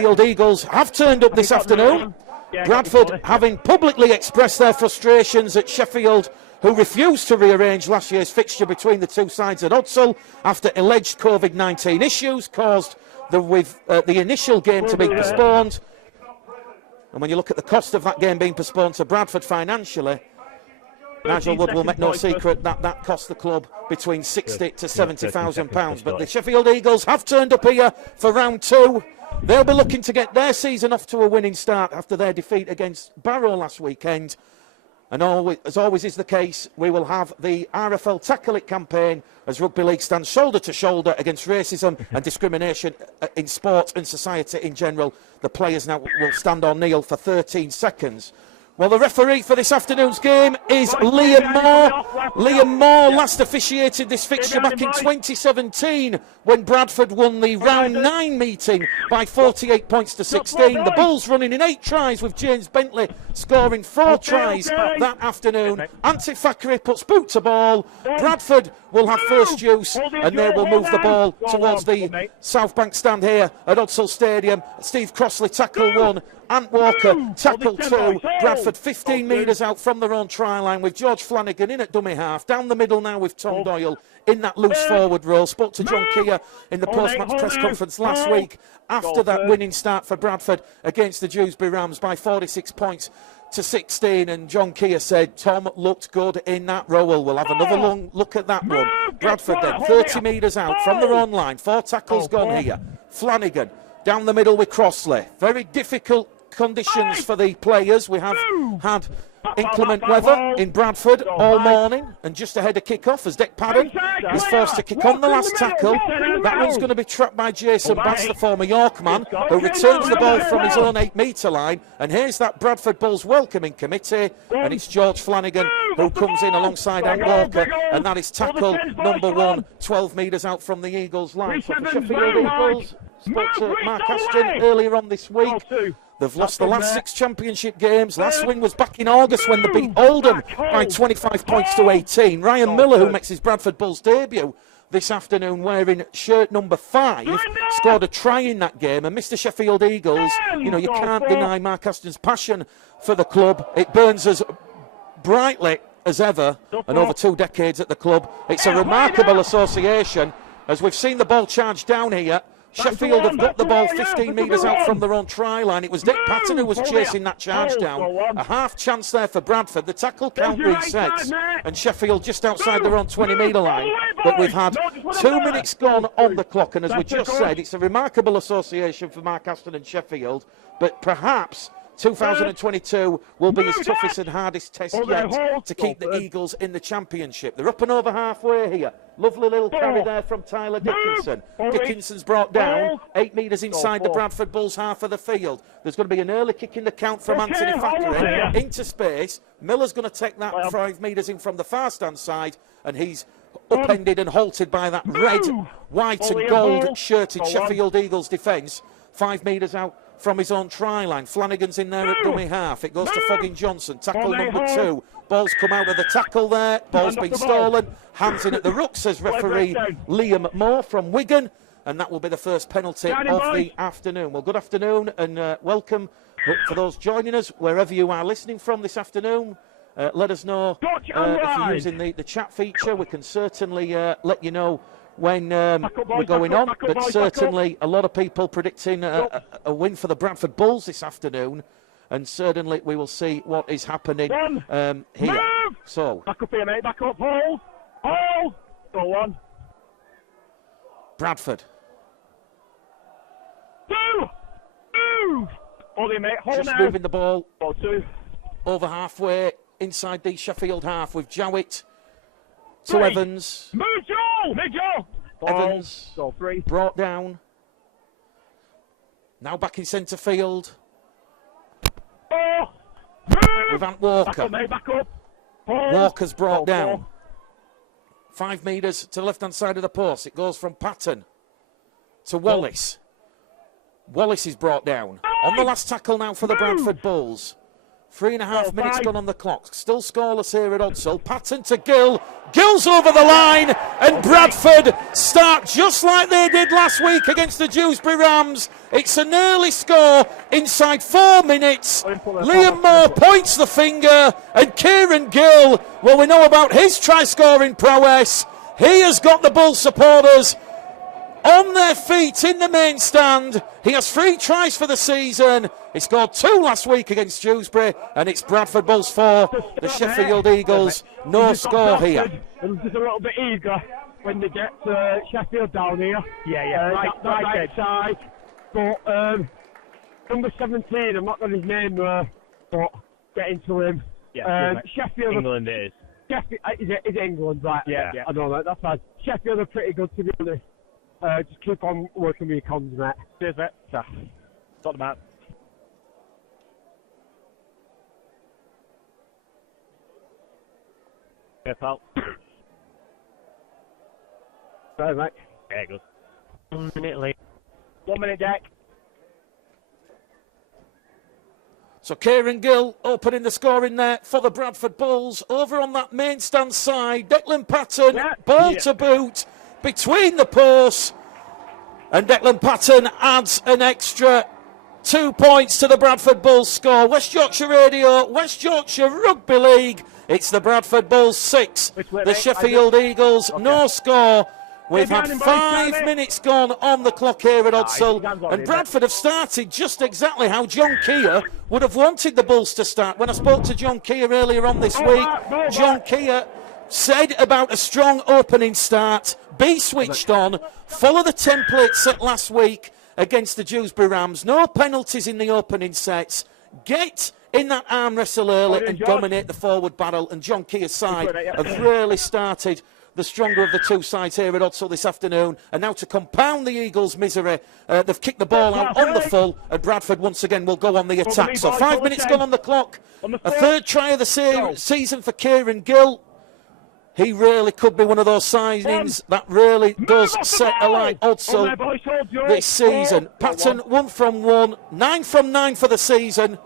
Sheffield Eagles have turned up this afternoon. Bradford having publicly expressed their frustrations at Sheffield, who refused to rearrange last year's fixture between the two sides at Odsal after alleged COVID-19 issues caused the initial game to be postponed. And when you look at the cost of that game being postponed to Bradford financially, Nigel Wood will make no secret that that cost the club between £60,000 to £70,000. But the Sheffield Eagles have turned up here for round 2. They'll be looking to get their season off to a winning start after their defeat against Barrow last weekend. And as always is the case, we will have the RFL Tackle It campaign as Rugby League stands shoulder to shoulder against racism and discrimination in sport and society in general. The players now will stand or kneel for 13 seconds. Well, the referee for this afternoon's game is Liam Moore. Liam Moore last officiated this fixture back in 2017 when Bradford won the round 9 meeting by 48 points to 16. The Bulls running in 8 tries with James Bentley scoring 4 tries that afternoon. Ante Fakri puts boot to ball. Bradford will have first use and they will move the ball towards the South Bank stand here at Odsal Stadium. Steve Crossley tackle 1. Ant Walker tackle 2. Bradford 15 metres out from their own try line with George Flanagan in at dummy half. Down the middle now with Tom Doyle in that loose forward role. Spoke to John Keir in the post-match press conference last week after that winning start for Bradford against the Dewsbury Rams by 46 points to 16, and John Keir said Tom looked good in that role. We'll have another long look at that one. Bradford then 30 metres out from their own line. 4 tackles gone here. Flanagan down the middle with Crossley. Very difficult conditions for the players. We have had inclement weather in Bradford all morning, and just ahead of kick-off as Dick Padden is forced to kick on the last tackle. That one's going to be trapped by Jason Bass, the former York man, who returns the ball from his own 8-metre line. And here's that Bradford Bulls welcoming committee, and it's George Flanagan who comes in alongside Ant Walker, and that is tackle number 1, 12 metres out from the Eagles line. So for Sheffield Eagles, spoke to Mark Ashton earlier on this week. They've lost the last 6 championship games. Last win was back in August when they beat Oldham by 25 points to 18. Ryan Miller, who makes his Bradford Bulls debut this afternoon wearing shirt number 5, scored a try in that game. And Mr. Sheffield Eagles, you know, you can't deny Mark Aston's passion for the club. It burns as brightly as ever, and over 2 decades at the club. It's a remarkable association. As we've seen the ball charge down here, Sheffield have got the ball 15 metres out from their own try line. It was Dick Patton who was chasing that charge down. A half chance there for Bradford. The tackle count resets, and Sheffield just outside their own 20-metre line. But we've had 2 minutes gone on the clock, and as we just said, it's a remarkable association for Mark Aston and Sheffield. But perhaps 2022 will be his toughest and hardest test yet to keep the Eagles in the championship. They're up and over halfway here. Lovely little carry there from Tyler Dickinson. Dickinson's brought down 8 metres inside the Bradford Bulls half of the field. There's going to be an early kick in the count from Anthony Fackery into space. Miller's going to take that 5 metres in from the far stand side, and he's upended and halted by that red, white and gold shirted Sheffield Eagles defence. 5 metres out from his own try line. Flanagan's in there at dummy half. It goes to Foggin Johnson. Tackle number 2. Ball's come out of the tackle there. Ball's been stolen. Hands in at the ruck, says referee Liam Moore from Wigan. And that will be the first penalty of the afternoon. Well, good afternoon and welcome for those joining us, wherever you are listening from this afternoon. Let us know if you're using the chat feature. We can certainly let you know when we're going on, but certainly a lot of people predicting a win for the Bradford Bulls this afternoon, and certainly we will see what is happening here. So, back up here, mate, back up, hold, go on. Bradford. Move! Hold it, mate, hold just now. Moving the ball Ball 2. Over halfway inside the Sheffield half with Jowett to Evans. Move, Joel! Move, Joel! Evans Goal 3. brought down. Now back in centre field. With Ant Walker. Back up, mate, back up. Walker's brought down. 4. 5 metres to the left-hand side of the post. It goes from Patton to Wallace. Wallace is brought down. On the last tackle now for the Bradford Bulls. 3.5 minutes gone on the clock. Still scoreless here at Odsall. Patton to Gill. Gill's over the line, and Bradford start just like they did last week against the Dewsbury Rams. It's an early score inside 4 minutes. Liam Moore points the finger, and Kieran Gill, well, we know about his try-scoring prowess. He has got the Bull supporters on their feet in the main stand. He has 3 tries for the season. He scored 2 last week against Dewsbury, and it's Bradford Bulls 4, the Sheffield Eagles no score here. It was just a little bit eager when they get Sheffield down here. Right side. But number 17, I'm not got his name there, but get into him. Sheffield. England it is. Sheffield, is England, right? Yeah. I know that. That's fine. Sheffield are pretty good, to be honest. Just keep on working with your comms, mate. Cheers, mate. Got the man. Yeah, pal. Sorry, mate. Yeah, good. 1 minute late. 1 minute, Jack. So Kieran Gill opening the scoring there for the Bradford Bulls. Over on that main stand side, Declan Patton, ball to boot between the posts, and Declan Patton adds an extra 2 points to the Bradford Bulls score. West Yorkshire Radio, West Yorkshire Rugby League. It's the Bradford Bulls 6, the Sheffield Eagles no score. We've had 5 minutes gone on the clock here at Odsall, and Bradford have started just exactly how John Keir would have wanted the Bulls to start. When I spoke to John Keir earlier on this week, John Keir said about a strong opening start, be switched on, follow the template set last week against the Dewsbury Rams, no penalties in the opening sets, get in that arm wrestle early and dominate the forward battle. And John Keir's side have really started the stronger of the two sides here at Odsall this afternoon. And now to compound the Eagles' misery, they've kicked the ball out on the full, and Bradford once again will go on the attack. So 5 minutes gone on the clock. A third try of the season for Kieran Gill. He really could be one of those signings that really does set alight Odsall this season. Patton 1 from 1, 9 from 9 for the season,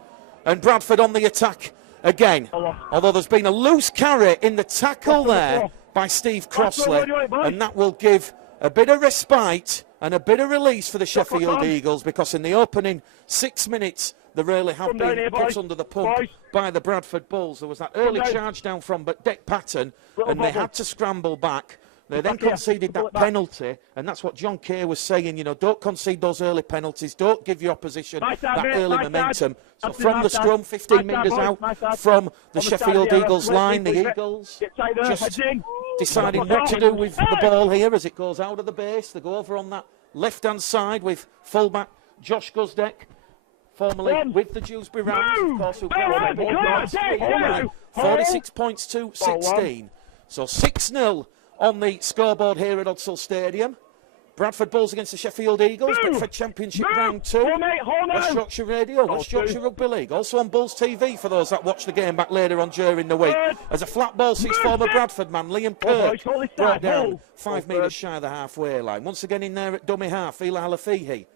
and Bradford on the attack again. Although there's been a loose carry in the tackle there by Steve Crossley, and that will give a bit of respite and a bit of release for the Sheffield Eagles, because in the opening 6 minutes they really have been put under the pump by the Bradford Bulls. There was that early charge down from Deck Patton, and they had to scramble back. They then conceded that penalty, and that's what John Keir was saying, you know, don't concede those early penalties, don't give your opposition that early momentum. So from the scrum, 15 metres out from the Sheffield Eagles line, the Eagles just deciding what to do with the ball here as it goes out of the base. They go over on that left-hand side with fullback Josh Guzdeck, formerly with the Dewsbury Rams, of course, who brought the 46 points to 16. So 6-0 on the scoreboard here at Odsall Stadium. Bradford Bulls against the Sheffield Eagles, Bradford Championship Round 2. West Yorkshire Radio, West Yorkshire Rugby League, also on Bulls TV for those that watch the game back later on during the week. As a flat ball sees former Bradford man Liam Kirk brought down 5 metres shy of the halfway line. Once again in there at dummy half, Ela Halafihi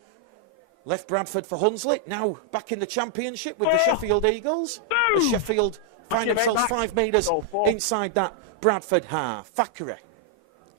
left Bradford for Hunsley, now back in the Championship with the Sheffield Eagles. As Sheffield find themselves 5 metres inside that Bradford half. Thackeray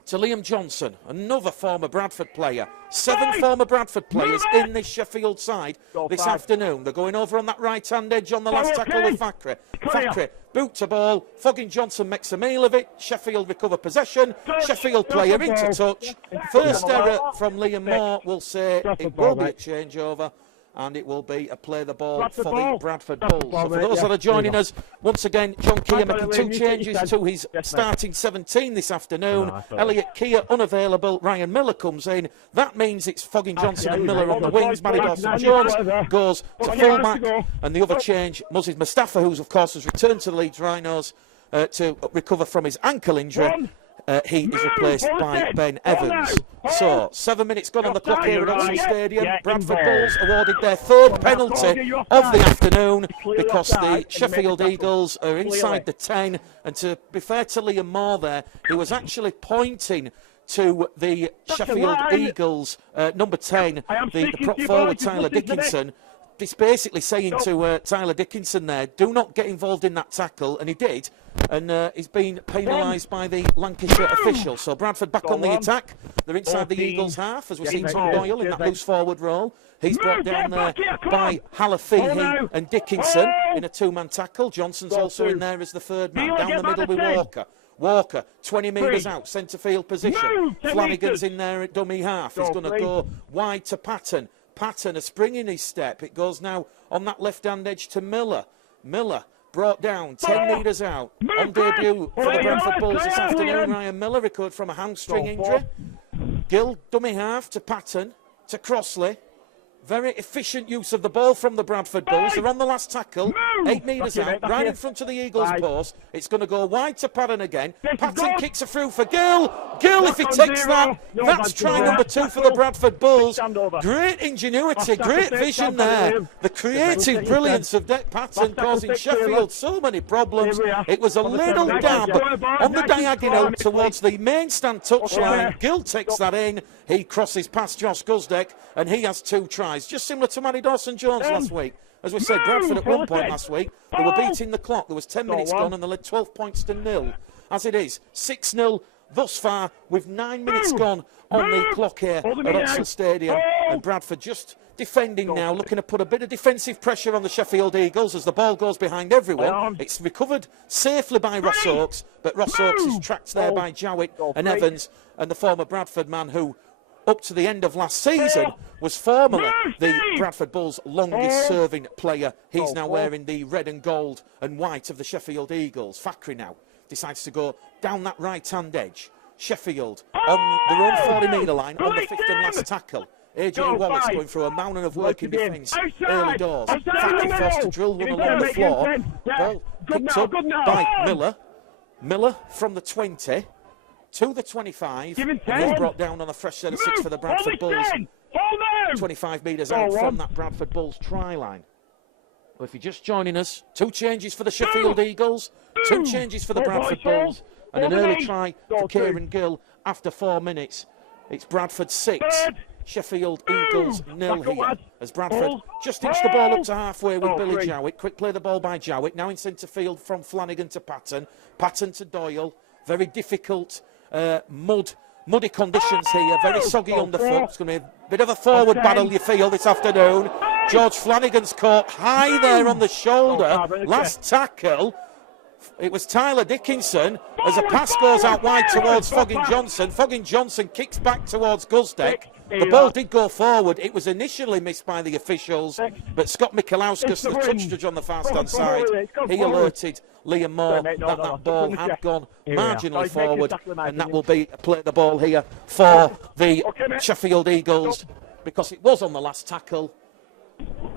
to Liam Johnson, another former Bradford player. 7 former Bradford players in this Sheffield side this afternoon. They're going over on that right-hand edge on the last tackle with Thackeray. Thackeray, boot to ball. Fogging Johnson makes a meal of it. Sheffield recover possession. Sheffield player into touch. First error from Liam Moore, will say it will be a changeover, and it will be a play the ball for the Bradford Bulls. So for those that are joining us, once again, John Keir making 2 changes to his starting 17 this afternoon. Elliot Keir unavailable, Ryan Miller comes in. That means it's Fogging Johnson and Miller on the wings. Barry Dawson-Jones goes to fullback, and the other change, Moses Mustafa, who's of course has returned to the Leeds Rhinos to recover from his ankle injury. He is replaced by Ben Evans. So, 7 minutes gone on the clock here at Odsall Stadium. Bradford Bulls awarded their 3rd penalty of the afternoon, because the Sheffield Eagles are inside the 10. And to be fair to Liam Moore there, he was actually pointing to the Sheffield Eagles, number 10, the prop forward Tyler Dickinson, He's basically saying to Tyler Dickinson there, do not get involved in that tackle, and he did, and he's been penalised by the Lancashire official. So Bradford back on the attack. They're inside the Eagles' half, as we've seen Tom Doyle in that loose forward role. He's brought down there by Halafihi and Dickinson in a two-man tackle. Johnson's also in there as the third man. Down the middle with Walker. Walker, 20 metres out, centre field position. Flanagan's in there at dummy half. He's going to go wide to Patton. Patton, a spring in his step. It goes now on that left-hand edge to Miller. Miller brought down 10 metres out. On debut for the Bradford Bulls this afternoon, Ryan Miller recovered from a hamstring injury. Gill, dummy half to Patton, to Crossley. Very efficient use of the ball from the Bradford Bulls. They're on the last tackle. 8 metres out, right in front of the Eagles' post. It's going to go wide to Patton again. Patton kicks it through for Gill. Gill, if he takes that, that's try number 2 for the Bradford Bulls. Great ingenuity, great vision there. The creative brilliance of Dick Patton causing Sheffield so many problems. It was a little dab on the diagonal towards the main stand touchline. Gill takes that in. He crosses past Josh Guzdeck, and he has 2 tries. Just similar to Matty Dawson-Jones last week. As we said, Bradford at one point last week, they were beating the clock. There was 10 minutes gone and they led 12 points to 0. As it is, 6-0 thus far with 9 minutes gone on the clock here at Oxford Stadium. And Bradford just defending now, looking to put a bit of defensive pressure on the Sheffield Eagles as the ball goes behind everyone. It's recovered safely by Ross Oakes, but Ross Oakes is tracked there by Jowett and Evans, and the former Bradford man who, up to the end of last season, was formerly the Bradford Bulls' longest-serving player. He's now wearing the red and gold and white of the Sheffield Eagles. Fakhri now decides to go down that right-hand edge. Sheffield on their own 40-metre line on the fifth and last tackle. AJ Wallace going through a mountain of work in defence early doors. Fakhri forced to drill one along the floor. Ball picked up by Miller. Miller from the 20 to the 25, and then brought down on a fresh set of 6 for the Bradford Bulls. 25 metres out from that Bradford Bulls try line. Well, if you're just joining us, 2 changes for the Sheffield Eagles, 2 changes for the Bradford Bulls, and an early try for Kieran Gill after 4 minutes. It's Bradford 6, Sheffield Eagles 0 here, as Bradford just inched the ball up to halfway with Billy Jowett. Quick play the ball by Jowett, now in centre field from Flanagan to Patton. Patton to Doyle. Very difficult muddy conditions here, very soggy underfoot. It's going to be a bit of a forward battle, you feel, this afternoon. George Flanagan's caught high there on the shoulder. Last tackle, it was Tyler Dickinson, as a pass goes out wide towards Foggin Johnson. Foggin Johnson kicks back towards Guzdeck. The ball did go forward. It was initially missed by the officials, but Scott Michalauskas, the touch judge on the far-stand side, he alerted Liam Moore that ball had gone marginally forward, and that will be play the ball here for the Sheffield Eagles, because it was on the last tackle,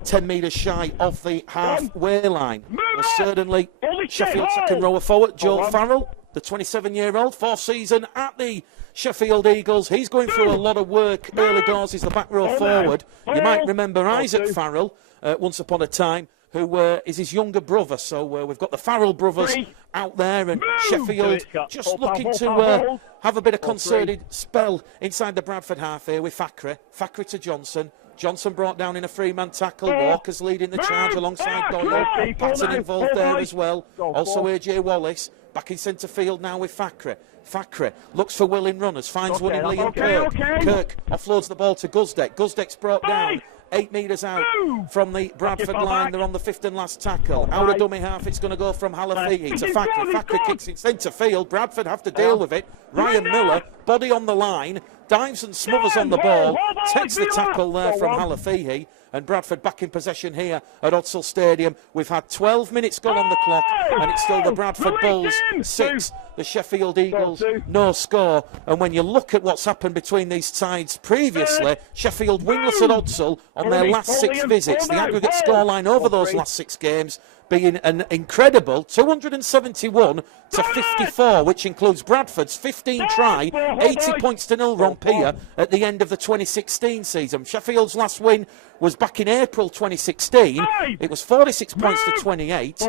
10 metres shy of the halfway line. Well, certainly Sheffield second rower forward, Joel Farrell, the 27-year-old, 4th season at the Sheffield Eagles. He's going through a lot of work early doors. He's the back row forward. You might remember Isaac Farrell, once upon a time, who is his younger brother. So we've got the Farrell brothers out there, and Sheffield just looking to have a bit of concerted spell inside the Bradford half here with Fakhri. Fakhri to Johnson. Johnson brought down in a 3-man tackle. Walker's leading the charge alongside Doyle. Patton involved there as well. Also AJ Wallace back in centre field now with Fakhri. Fakhri looks for willing runners, finds one in Liam Kirk. Kirk offloads the ball to Guzdeck. Guzdeck's brought down 8 metres out from the Bradford line. They're on the 5th and last tackle. Out of dummy half, it's going to go from Halafihi to Fakhri. Fakhri kicks in centre field. Bradford have to deal with it. Ryan Miller, body on the line, dives and smothers on the ball, takes the tackle there from Halafihi, and Bradford back in possession here at Odsal Stadium. We've had 12 minutes gone on the clock, and it's still the Bradford Bulls 6, the Sheffield Eagles no score. And when you look at what's happened between these sides previously, Sheffield winless at Odsal on their last 6 visits. The aggregate scoreline over those last 6 games being an incredible 271 to 54, which includes Bradford's 15 try, 80 points to 0 romp here at the end of the 2016 season. Sheffield's last win was back in April 2016. It was 46 points to 28,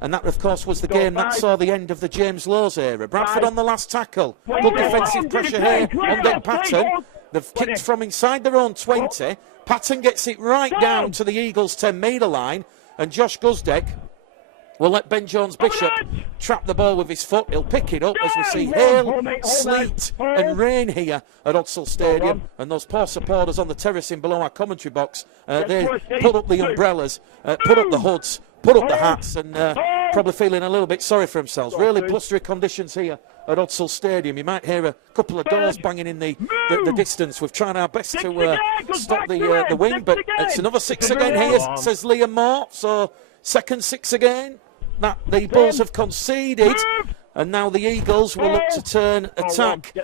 and that of course was the game that saw the end of the James Lowes era. Bradford on the last tackle. Good defensive pressure here on Dick Patton. They've kicked from inside their own 20. Patton gets it right down to the Eagles' 10-metre line, and Josh Guzdeck will let Ben Jones-Bishop trap the ball with his foot. He'll pick it up as we see hail, sleet and rain here at Odsal Stadium. And those poor supporters on the terracing below our commentary box, they put up the umbrellas, put up the hoods, put up the hats, and probably feeling a little bit sorry for themselves. Really blustery conditions here at Odsal Stadium. You might hear a couple of doors banging in the distance. We've tried our best to stop the wind, but it's another 6 again here, says Liam Moore. So second 6 again that the Bulls have conceded, and now the Eagles will look to turn attack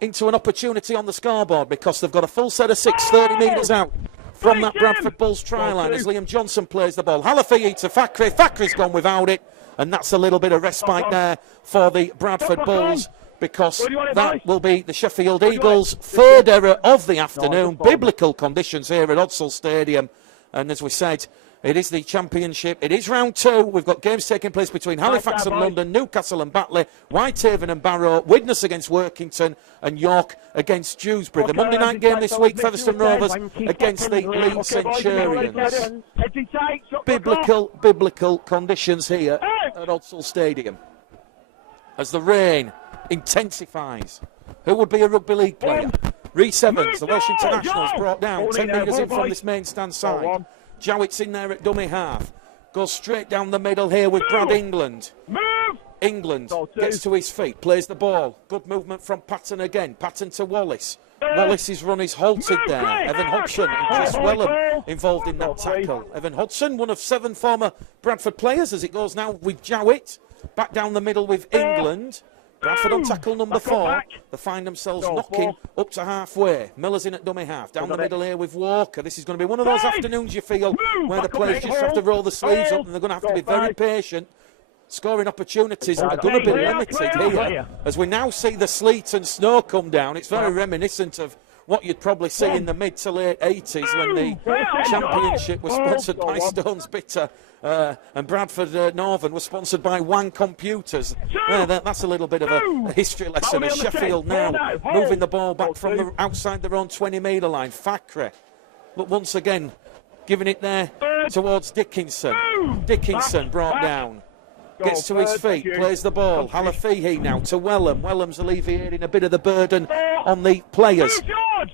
into an opportunity on the scoreboard, because they've got a full set of 6, 30 metres out from that Bradford Bulls try line as Liam Johnson plays the ball. Halafihi to Fakri. Fakri's gone without it, and that's a little bit of respite there for the Bradford Bulls, because that will be the Sheffield Eagles' third error of the afternoon. Biblical conditions here at Odsal Stadium, and as we said, it is the Championship. It is round 2. We've got games taking place between Halifax and London, Newcastle and Batley, Whitehaven and Barrow, Widnes against Workington, and York against Dewsbury. The Monday night game this week, Featherstone Rovers against the Leeds Centurions. Biblical conditions here at Odsal Stadium as the rain intensifies. Who would be a rugby league player? Rhys Evans, the Welsh international's brought down 10 metres in from this main stand side. Jowett's in there at dummy half. Goes straight down the middle here with Brad England. England gets to his feet, plays the ball. Good movement from Patton again. Patton to Wallace. Wallace's run is halted there. Evan Hodgson and Chris Wellham involved in that tackle. Evan Hodgson, one of 7 former Bradford players, as it goes now with Jowett. Back down the middle with England. Bradford on tackle number 4. They find themselves knocking up to halfway. Miller's in at dummy half. Down the middle here with Walker. This is going to be one of those afternoons, you feel, where the players just have to roll the sleeves up, and they're going to have to be very patient. Scoring opportunities are going to be limited here. As we now see the sleet and snow come down, it's very reminiscent of what you'd probably see in the mid to late 80s when the Championship was sponsored by Stones Bitter and Bradford Northern was sponsored by Wang Computers. That's a little bit of a history lesson as Sheffield now moving the ball back from outside their own 20-metre line. Fakri, but once again giving it there towards Dickinson. Dickinson brought down. Gets to his feet, plays the ball. Halafihi now to Wellham. Wellham's alleviating a bit of the burden on the players.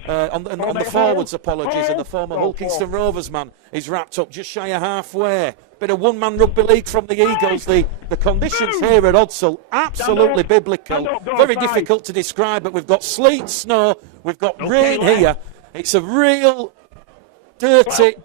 On the forwards, apologies, and the former Hulkingston Rovers man is wrapped up just shy of halfway. Bit of one-man rugby league from the Eagles. The conditions here at Odsal, absolutely biblical. Very difficult to describe, but we've got sleet, snow, we've got rain here. It's a real dirty,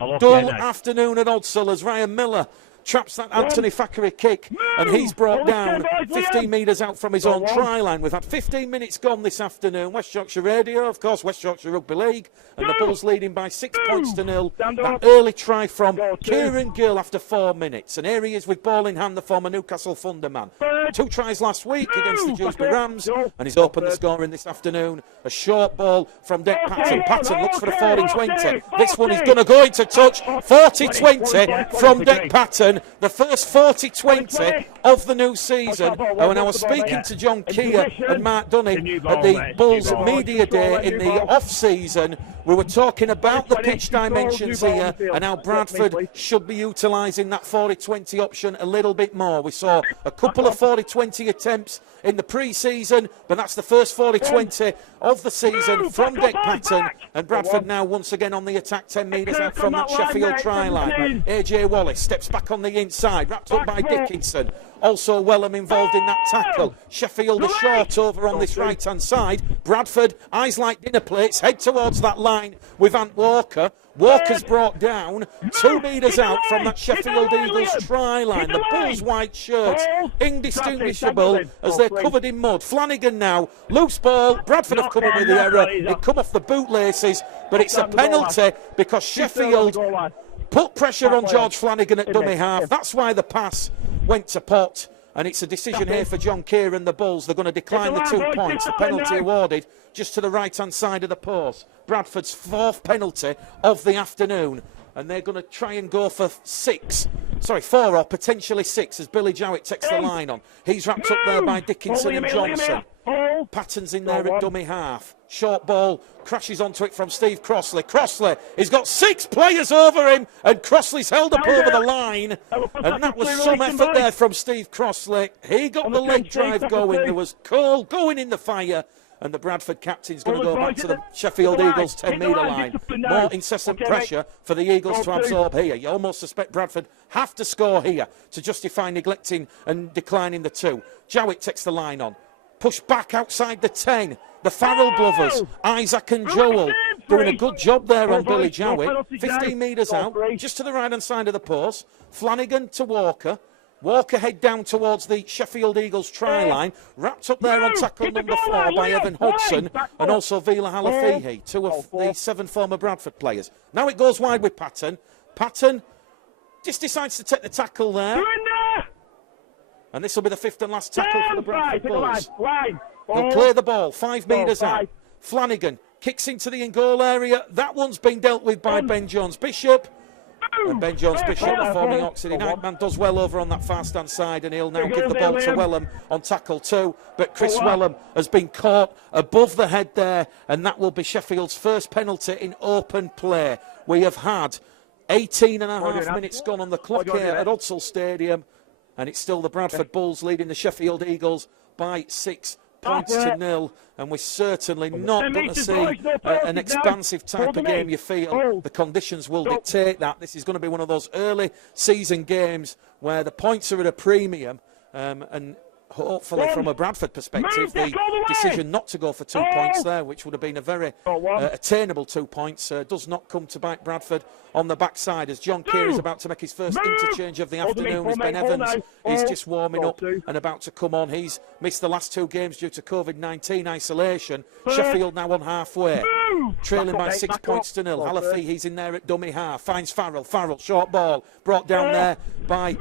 dull afternoon at Odsal as Ryan Miller traps that Anthony Fakri kick, and he's brought down 15 metres out from his own try line. We've had 15 minutes gone this afternoon. West Yorkshire Radio, of course, West Yorkshire Rugby League, and the Bulls leading by 6 points to 0. That early try from Kieran Gill after 4 minutes, and here he is with ball in hand, the former Newcastle Thunder man. 2 tries last week against the Dewsbury Rams, and he's opened the scoring this afternoon. A short ball from Dec Patton. Patton looks for a 40-20. This one is going to go into touch. 40-20 from Dec Patton. The first 40-20 of the new season. And when I was speaking to John Keir and Mark Dunning at the Bulls Media Day in the off-season, we were talking about the pitch dimensions here and how Bradford should be utilising that 40-20 option a little bit more. We saw a couple of 40-20 attempts in the pre-season, but that's the first 40-20 of the season from Dec Patton, and Bradford now once again on the attack 10 metres out from that Sheffield try line. AJ Wallace steps back on the inside, wrapped up by Dickinson. Also Wellham involved in that tackle. Sheffield are short over on this right-hand side. Bradford, eyes like dinner plates, head towards that line with Ant Walker. Walker's brought down 2 metres out from that Sheffield Eagles try line. The Bulls' white shirts, indistinguishable as they're covered in mud. Flanagan now, loose ball. Bradford have come up with the error. It come off the bootlaces, but it's a penalty because Sheffield put pressure on George Flanagan at dummy half. That's why the pass went to pot. And it's a decision here for John Keir and the Bulls. They're going to decline the 2 points. The penalty awarded just to the right-hand side of the post. Bradford's 4th penalty of the afternoon. And they're going to try and go for 6 Sorry, 4 or potentially 6 as Billy Jowett takes the line on. He's wrapped up there by Dickinson and Johnson. Patton's in there at dummy half. Short ball, crashes onto it from Steve Crossley. Crossley, he's got 6 players over him, and Crossley's held up over the line. And that was some effort there from Steve Crossley. He got the leg drive going. There was coal going in the fire. And the Bradford captain's going to go back to the Sheffield Eagles 10-metre line. More incessant pressure for the Eagles to absorb here. You almost suspect Bradford have to score here to justify neglecting and declining the 2. Jowett takes the line on. Push back outside the 10. The Farrell brothers, Isaac and Joel, doing a good job there on Billy Jowett. 15 metres out, just to the right-hand side of the post. Flanagan to Walker. Walker head down towards the Sheffield Eagles try line, wrapped up there on tackle number 4 by Evan Hodgson and also Vila Halafihi, 2 of the 7 former Bradford players. Now it goes wide with Patton. Patton just decides to take the tackle there. And this will be the 5th and last tackle for the Bradford Bulls. He'll clear the ball, 5 metres out. Flanagan kicks into the in-goal area. That one's been dealt with by Ben Jones-Bishop. And Ben Jones-Bishop, the former York City Nightman, does well over on that far-stand side, and he'll now give the ball to Wellham on tackle 2. But Chris Wellham has been caught above the head there, and that will be Sheffield's first penalty in open play. We have had 18 and a half minutes gone on the clock here at Odsal Stadium, and it's still the Bradford Bulls leading the Sheffield Eagles by 6 points to 0, and we're certainly not going to see an expansive type of game. You feel the conditions will dictate that. This is going to be one of those early season games where the points are at a premium, and hopefully from a Bradford perspective the decision not to go for 2 points there, which would have been a very attainable 2 points, does not come to bite Bradford on the backside as John Keir is about to make his first interchange of the afternoon as Ben Evans is just warming up and about to come on. He's missed the last 2 games due to COVID-19 isolation. Sheffield now on halfway, trailing by 6 points to 0. Halafihi's in there at dummy half, finds Farrell. Farrell, short ball, brought down there by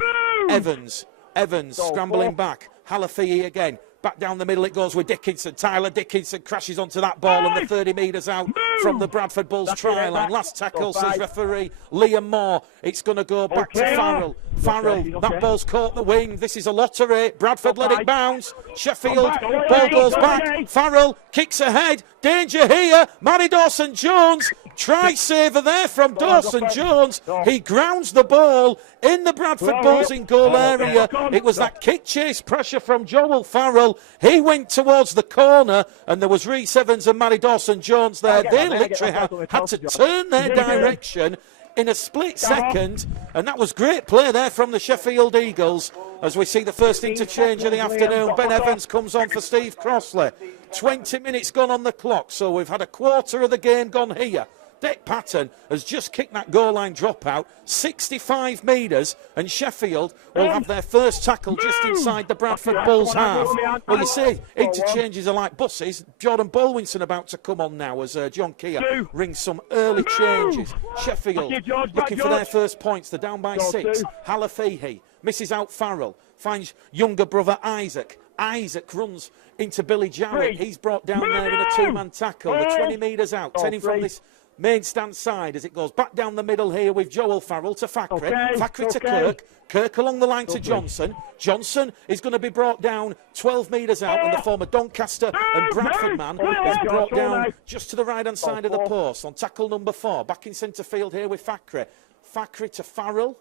Evans. Evans scrambling back. Halafihi again. Back down the middle it goes with Dickinson. Tyler Dickinson crashes onto that ball and the 30 metres out from the Bradford Bulls try line. Last tackle, says referee Liam Moore. It's going to go back to Farrell. Farrell, that ball's caught the wing. This is a lottery. Bradford let it bounce. Sheffield, ball goes back. Farrell kicks ahead. Danger here. Matty Dawson-Jones. Try saver there from Dawson-Jones. He grounds the ball in the Bradford Bulls in goal area. It was that kick chase pressure from Joel Farrell. He went towards the corner, and there was Rhys Evans and Matty Dawson-Jones there. They literally had to turn their direction in a split second, and that was great play there from the Sheffield Eagles. As we see the first interchange of the afternoon, Ben Evans comes on for Steve Crossley. 20 minutes gone on the clock, so we've had a quarter of the game gone here. Dick Patton has just kicked that goal line dropout, 65 metres, and Sheffield will have their first tackle just inside the Bradford Bulls half. Well, you see, interchanges are like buses. Jordan Bolwinson about to come on now as John Keir rings some early changes. Sheffield looking for their first points. They're down by 6. Halafihi misses out Farrell, finds younger brother Isaac. Isaac runs into Billy Jowett. He's brought down there in a 2-man tackle. The 20 metres out, 10 in from this main stand side as it goes back down the middle here with Joel Farrell to Fackery. Fackery to Kirk. Kirk along the line to Johnson. Johnson is going to be brought down 12 metres out, and the former Doncaster and Bradford man is brought down just to the right-hand side of the post on tackle number 4. Back in centre field here with Fackery. Fackery to Farrell.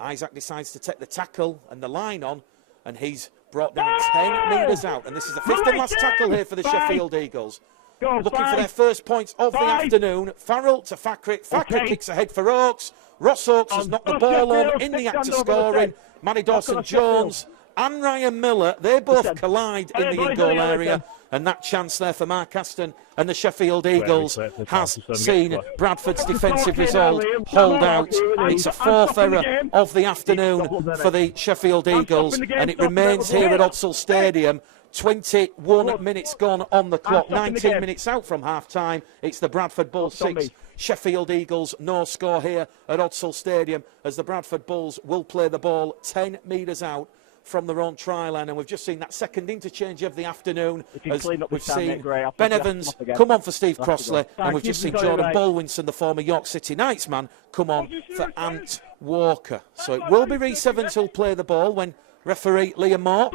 Isaac decides to take the tackle and the line on, and he's brought down 10 metres out. And this is the 5th and last tackle here for the Sheffield Eagles. Looking for their first points of the afternoon. Farrell to Fackery. Fackery kicks ahead for Oakes. Ross Oakes has knocked the ball on in the act of scoring. Matty Dawson-Jones and Ryan Miller, they both collide in the in-goal area. And that chance there for Mark Aston and the Sheffield Eagles has seen Bradford's defensive resolve hold out. It's a 4th error of the afternoon for the Sheffield Eagles, and it remains here at Odsal Stadium. 21 minutes gone on the clock, 19 minutes out from half-time. It's the Bradford Bulls 6, Sheffield Eagles no score here at Odsal Stadium, as the Bradford Bulls will play the ball 10 metres out from their own try line. And we've just seen that second interchange of the afternoon as we've seen Ben Evans come on for Steve Crossley, and we've just seen Jordan Bolwinson, the former York City Knights man, come on for Ant Walker. So it will be Rhys Evans who'll play the ball when referee Liam Moore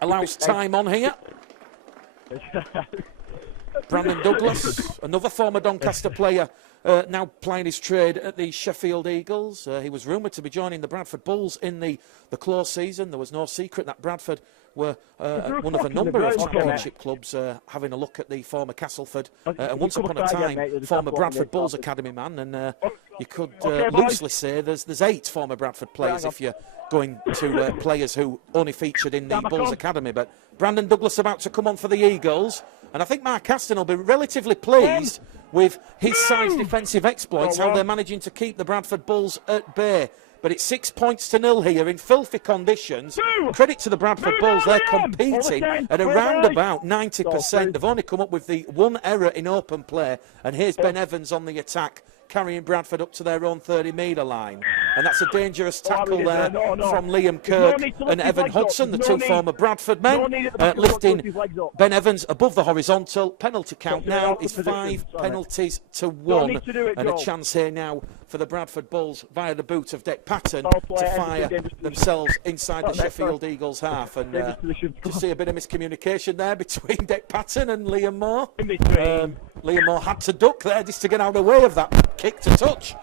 allows time on here. Brandon Douglas, another former Doncaster player, now plying his trade at the Sheffield Eagles. He was rumoured to be joining the Bradford Bulls in the close season. There was no secret that Bradford were one of a number of championship clubs having a look at the former Castleford and once upon a time former Bradford Bulls academy man, and you could loosely say there's 8 former Bradford players if you're going to players who only featured in the Bulls academy. But Brandon Douglas about to come on for the Eagles, and I think Mark Aston will be relatively pleased with his side's defensive exploits, how they're managing to keep the Bradford Bulls at bay. But it's 6-0 here in filthy conditions. Credit to the Bradford Bulls, they're competing at around about 90%. They've only come up with the one error in open play, and here's Ben Evans on the attack, carrying Bradford up to their own 30-metre line. And that's a dangerous tackle there from Liam Kirk and Evan Hudson, the 2 former Bradford men, lifting Ben Evans above the horizontal. Penalty count now is 5 penalties to 1. And a chance here now for the Bradford Bulls via the boot of Dick Patton to fire themselves inside the Sheffield Eagles half. And to see a bit of miscommunication there between Dick Patton and Liam Moore. Liam Moore had to duck there just to get out of the way of that kick to touch.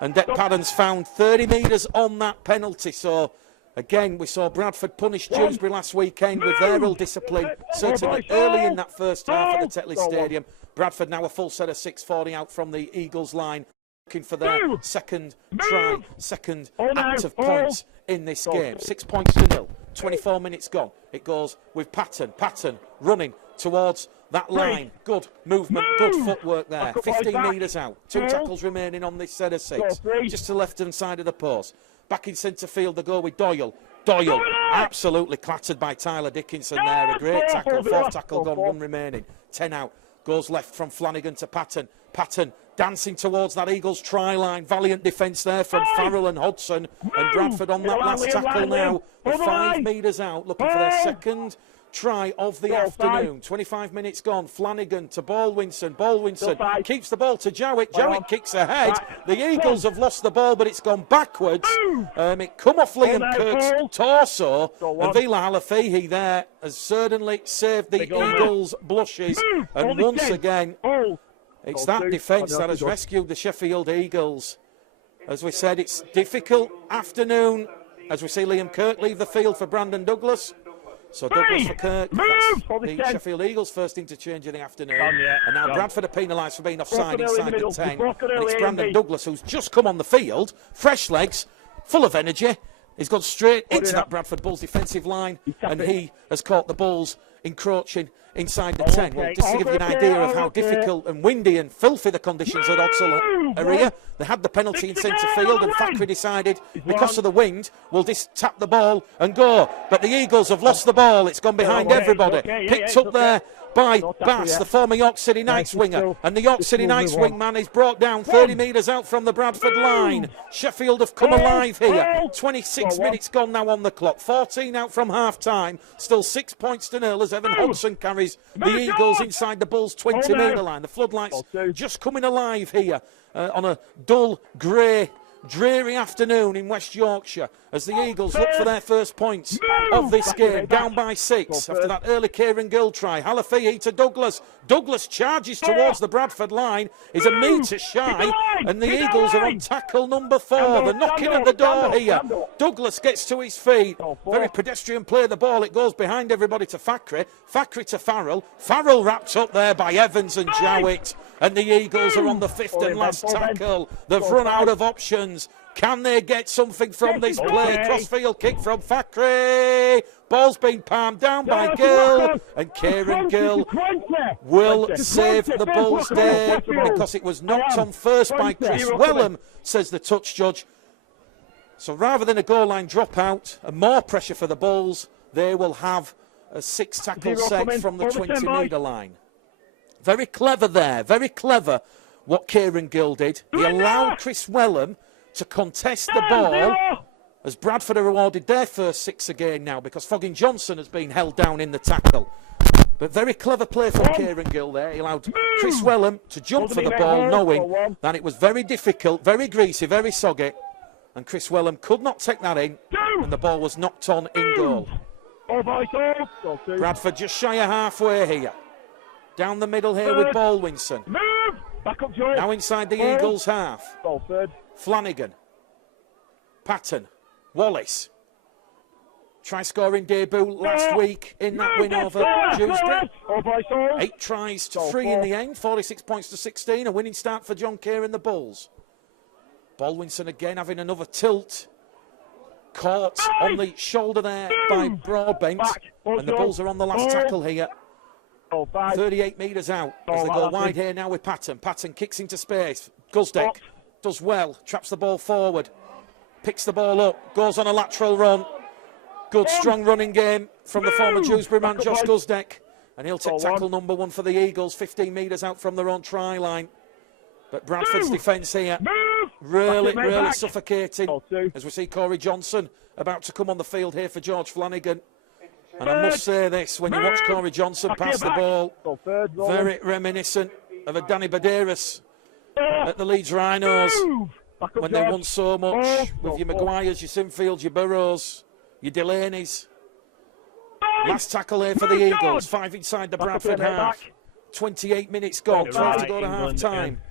And Dick Patton's found 30 metres on that penalty. So again, we saw Bradford punish Dewsbury last weekend with their ill discipline, certainly early in that first half at the Tetley Stadium. Bradford now a full set of 6:40 out from the Eagles line, looking for their second try, second act of points in this game. 6-0, 24 minutes gone. It goes with Patton running towards that line. Good movement, good footwork there. 15 metres out. 2 tackles remaining on this set of 6. Just to the left-hand side of the post. Back in centre field, they go with Doyle. Doyle, absolutely clattered by Tyler Dickinson there. A great tackle. 4th tackle gone, 1 remaining. 10 out. Goes left from Flanagan to Patton. Patton dancing towards that Eagles try line. Valiant defence there from Farrell and Hodson. And Bradford on that last tackle now. They're 5 metres out, looking for their second try of the afternoon. 25 minutes gone. Flanagan to Baldwinson. Baldwinson keeps the ball to Jowett. Jowett kicks ahead. The Eagles have lost the ball, but it's gone backwards. It come off Liam Kirk's torso. And Vila Halafihi there has certainly saved the Eagles' blushes. And once again, it's that defence that has rescued the Sheffield Eagles. As we said, it's difficult afternoon as we see Liam Kirk leave the field for Brandon Douglas. So Douglas for Kirk, that's the Sheffield Eagles' first interchange of the afternoon. And now Bradford are penalised for being offside inside the 10. And it's Brandon Douglas who's just come on the field, fresh legs, full of energy. He's gone straight into that Bradford Bulls defensive line, and he has caught the Bulls encroaching inside the 10. Well, just to give you an idea of how difficult and windy and filthy the conditions at Odsal area, they had the penalty in centre field, and Thackeray decided, because of the wind, we'll just tap the ball and go. But the Eagles have lost the ball. It's gone behind everybody. Picked up there by Bass, the former York City Knights winger. And the York City Knights wingman is brought down 30 metres out from the Bradford line. Sheffield have come alive here. 26 minutes gone now on the clock. 14 out from half-time. Still 6-0 as Evan Hodson carries the Eagles inside the Bulls' 20-metre line. The floodlights just coming alive here on a dull, grey, dreary afternoon in West Yorkshire as the Eagles look for their first points of this game, down by 6 after that early Kieran Gill try. Halafihi to Douglas. Douglas charges towards the Bradford line, is a metre shy, and the Eagles are on tackle number 4. They're knocking at the door here. Douglas gets to his feet. Very pedestrian play of the ball. It goes behind everybody to Thackeray. Thackeray to Farrell. Farrell wrapped up there by Evans and Jowett. And the Eagles are on the 5th and last tackle. They've run out of options. Can they get something from this play? Crossfield kick from Thackeray. Ball's been palmed down by Gill. And Kieran Gill will save the Bulls' day because it was knocked on first by Chris Wellham, says the touch judge. So rather than a goal line dropout and more pressure for the Bulls, they will have a 6-tackle set from the 20-metre line. Very clever there, very clever what Kieran Gill did. He allowed Chris Wellham to contest the ball as Bradford are awarded their first 6 again now because Foggin Johnson has been held down in the tackle. But very clever play from Kieran Gill there. He allowed Chris Wellham to jump for the ball, knowing that it was very difficult, very greasy, very soggy. And Chris Wellham could not take that in, and the ball was knocked on in goal. Bradford just shy of halfway here. Down the middle here with Baldwinson. Back up, Joel. Now inside the Eagles half. Flanagan. Patton. Wallace. Try scoring debut last week in that win over Dewsbury. 8 tries to 3 in the end, 46 points to 16. A winning start for John Kerr and the Bulls. Baldwinson again having another tilt. Caught on the shoulder there by Broadbent. And the Bulls are on the last tackle here. 38 metres out as they go wide here now with Patton. Patton kicks into space. Guzdeck does well, traps the ball forward. Picks the ball up, goes on a lateral run. Good strong running game from the former Dewsbury man Josh Guzdeck. And he'll take tackle number 1 for the Eagles, 15 metres out from their own try line. But Bradford's defence here really suffocating as we see Corey Johnson about to come on the field here for George Flanagan. And I must say this, when you watch Corey Johnson pass the ball, very reminiscent of a Danny Baderas at the Leeds Rhinos when they won so much with your Maguires, your Sinfields, your Burrows, your Delaney's. Last tackle here for the Eagles, 5 inside the Bradford half. 28 minutes gone, 12 to go to half time.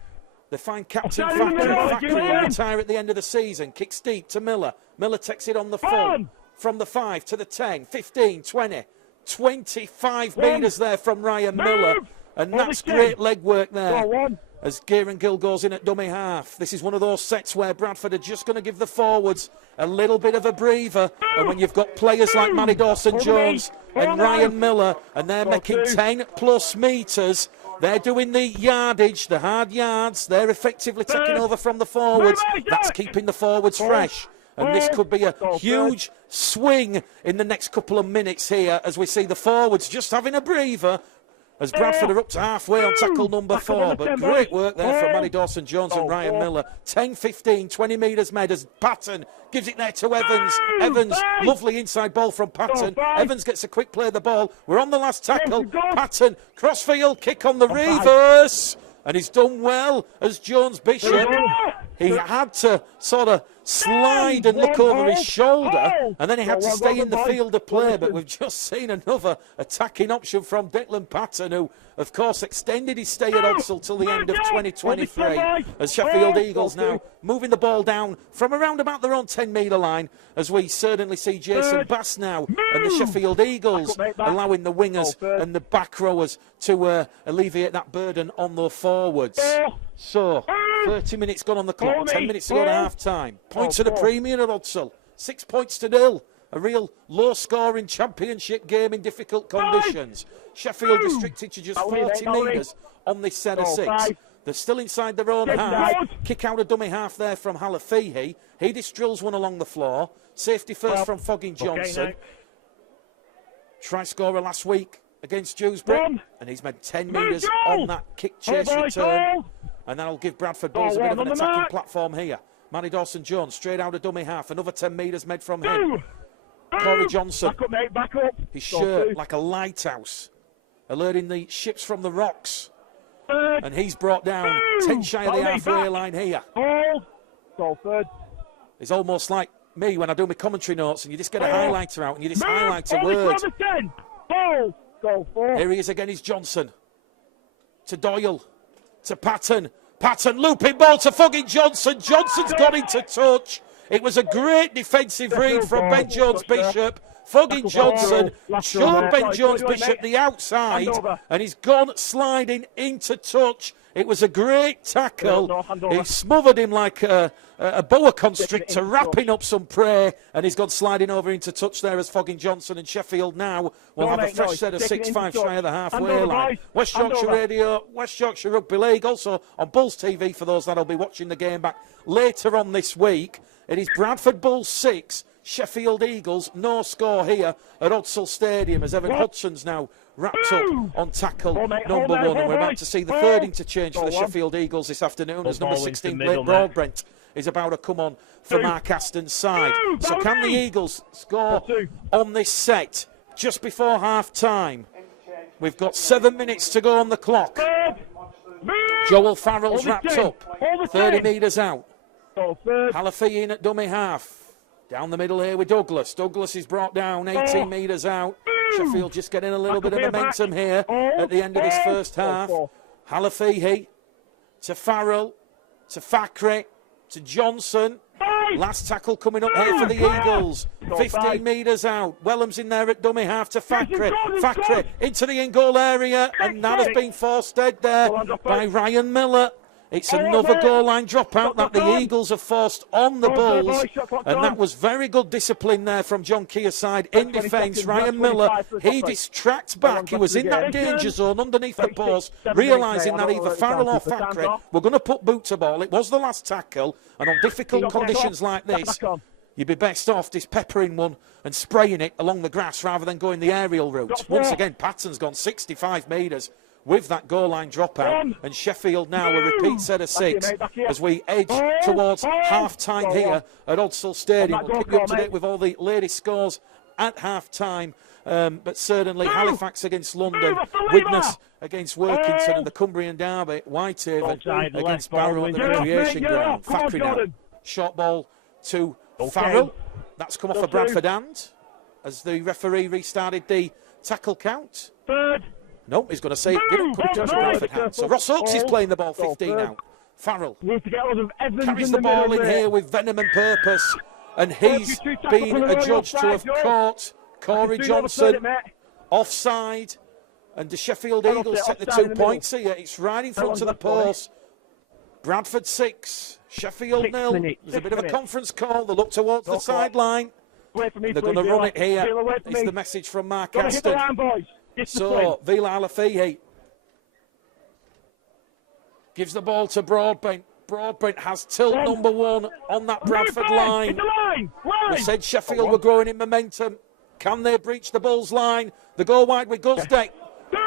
They find Captain Fackery will retire at the end of the season. Kicks deep to Miller. Miller takes it on the full. From the 5 to the 10, 15, 20, 25 metres there from Ryan Miller. And that's great leg work there as Kieran Gill goes in at dummy half. This is one of those sets where Bradford are just going to give the forwards a little bit of a breather. And when you've got players like Matty Dawson-Jones and Ryan Miller, and they're making 10+ metres, they're doing the yardage, the hard yards. They're effectively taking over from the forwards. That's keeping the forwards fresh. And this could be a huge swing in the next couple of minutes here as we see the forwards just having a breather as Bradford are up to halfway on tackle number 4. But great work there from Matty Dawson-Jones and Ryan Miller. 10, 15, 20 metres made as Patton gives it there to Evans. Evans, lovely inside ball from Patton. Evans gets a quick play of the ball. We're on the last tackle. Patton, crossfield, kick on the reverse. And he's done well as Jones Bishop. He had to sort of slide and look over his shoulder, and then he had to stay in the field of play. But we've just seen another attacking option from Declan Patton, who, of course, extended his stay at Odsal till the end of 2023. As Sheffield Eagles now moving the ball down from around about their own 10-metre line, as we certainly see Jason Bass now and the Sheffield Eagles allowing the wingers and the back rowers to alleviate that burden on the forwards. So, 30 minutes gone on the clock, 10 minutes to go to half-time. Points at a premium at Odsal, 6 points to 0. A real low-scoring championship game in difficult conditions. Sheffield restricted to just 40 metres on this set of 6. They're still inside their own half. Kick out a dummy half there from Halafihi. He drills one along the floor. Safety first from Fogging Johnson. Try scorer last week against Dewsbury. And he's made 10 metres on that kick chase return. And that'll give Bradford Bulls a bit of an attacking platform here. Matty Dawson-Jones straight out of dummy half. Another 10 metres made from him. Corey Johnson. Back up. His shirt like a lighthouse, alerting the ships from the rocks. And he's brought down 10 shy of the halfway line here. It's almost like me when I do my commentary notes and you just get a highlighter out and you just highlight a word. Here he is again, is Johnson. To Doyle. To Patton. Patton looping ball to Fogging Johnson. Johnson's got into touch. It was a great defensive read from Ben Jones-Bishop. Fogging Johnson showed Ben Jones-Bishop the outside and he's gone sliding into touch. It was a great tackle. He smothered him like a boa constrictor, wrapping up some prey, and he's gone sliding over into touch there as Fogging Johnson. And Sheffield now will have a fresh set of 6-5 shy of the halfway line. West Yorkshire Radio, West Yorkshire Rugby League, also on Bulls TV for those that'll be watching the game back later on this week. It is Bradford Bulls 6, Sheffield Eagles, no score here at Odsal Stadium as Evan Hudson's now wrapped up on tackle number 1. And we're about to see the third interchange for the Sheffield Eagles this afternoon as number 16, Blake Broadbent, is about to come on for Mark Aston's side. So can the Eagles score on this set just before half-time? We've got 7 minutes to go on the clock. Joel Farrell's wrapped up, 30 metres out. Goal third. Halafi in at dummy half. Down the middle here with Douglas. Douglas is brought down 18 metres out. Sheffield just getting a little bit of momentum here at the end of this first half. Halafi to Farrell, to Fakri, to Johnson. Last tackle coming up here for the Eagles. 15 metres out. Wellham's in there at dummy half to Fakri. Fakri into the in-goal area, and that has been forced dead there by Ryan Miller. It's another goal line dropout that the Eagles have forced on the Bulls, and that was very good discipline there from John Keir's side in defence. Ryan Miller, he distracts back. He was in that danger zone underneath the post, realising that either Farrell or Fakri were going to put boot to ball. It was the last tackle, and on difficult conditions like this, you'd be best off just peppering one and spraying it along the grass rather than going the aerial route. Once again, Patton's gone 65 metres with that goal line dropout, and Sheffield now a repeat set of 6 as we edge towards half-time here at Odsal Stadium. We'll keep you up to date with all the latest scores at half-time, but certainly Halifax against London, Widnes against Workington, and the Cumbrian derby, Whitehaven against Barrow at the recreation ground. Fakri now, short ball to Farrell. That's come off a Bradford hand as the referee restarted the tackle count. Third. No, he's going to say it didn't come to a Bradford hand. So Ross Oakes is playing the ball 15 out. Farrell carries the ball in here with venom and purpose, and he's been adjudged to have caught Corey Johnson offside, and the Sheffield Eagles take the 2 points here. It's right in front of the post. Bradford 6, Sheffield 0. There's a bit of a conference call. They look towards the sideline. They're going to run it here. It's the message from Mark Aston. So, Vila Alafihi gives the ball to Broadbent. Broadbent has tilt number 1 on that Bradford line. We said Sheffield were growing in momentum. Can they breach the Bulls line? They go wide with Guzdeck.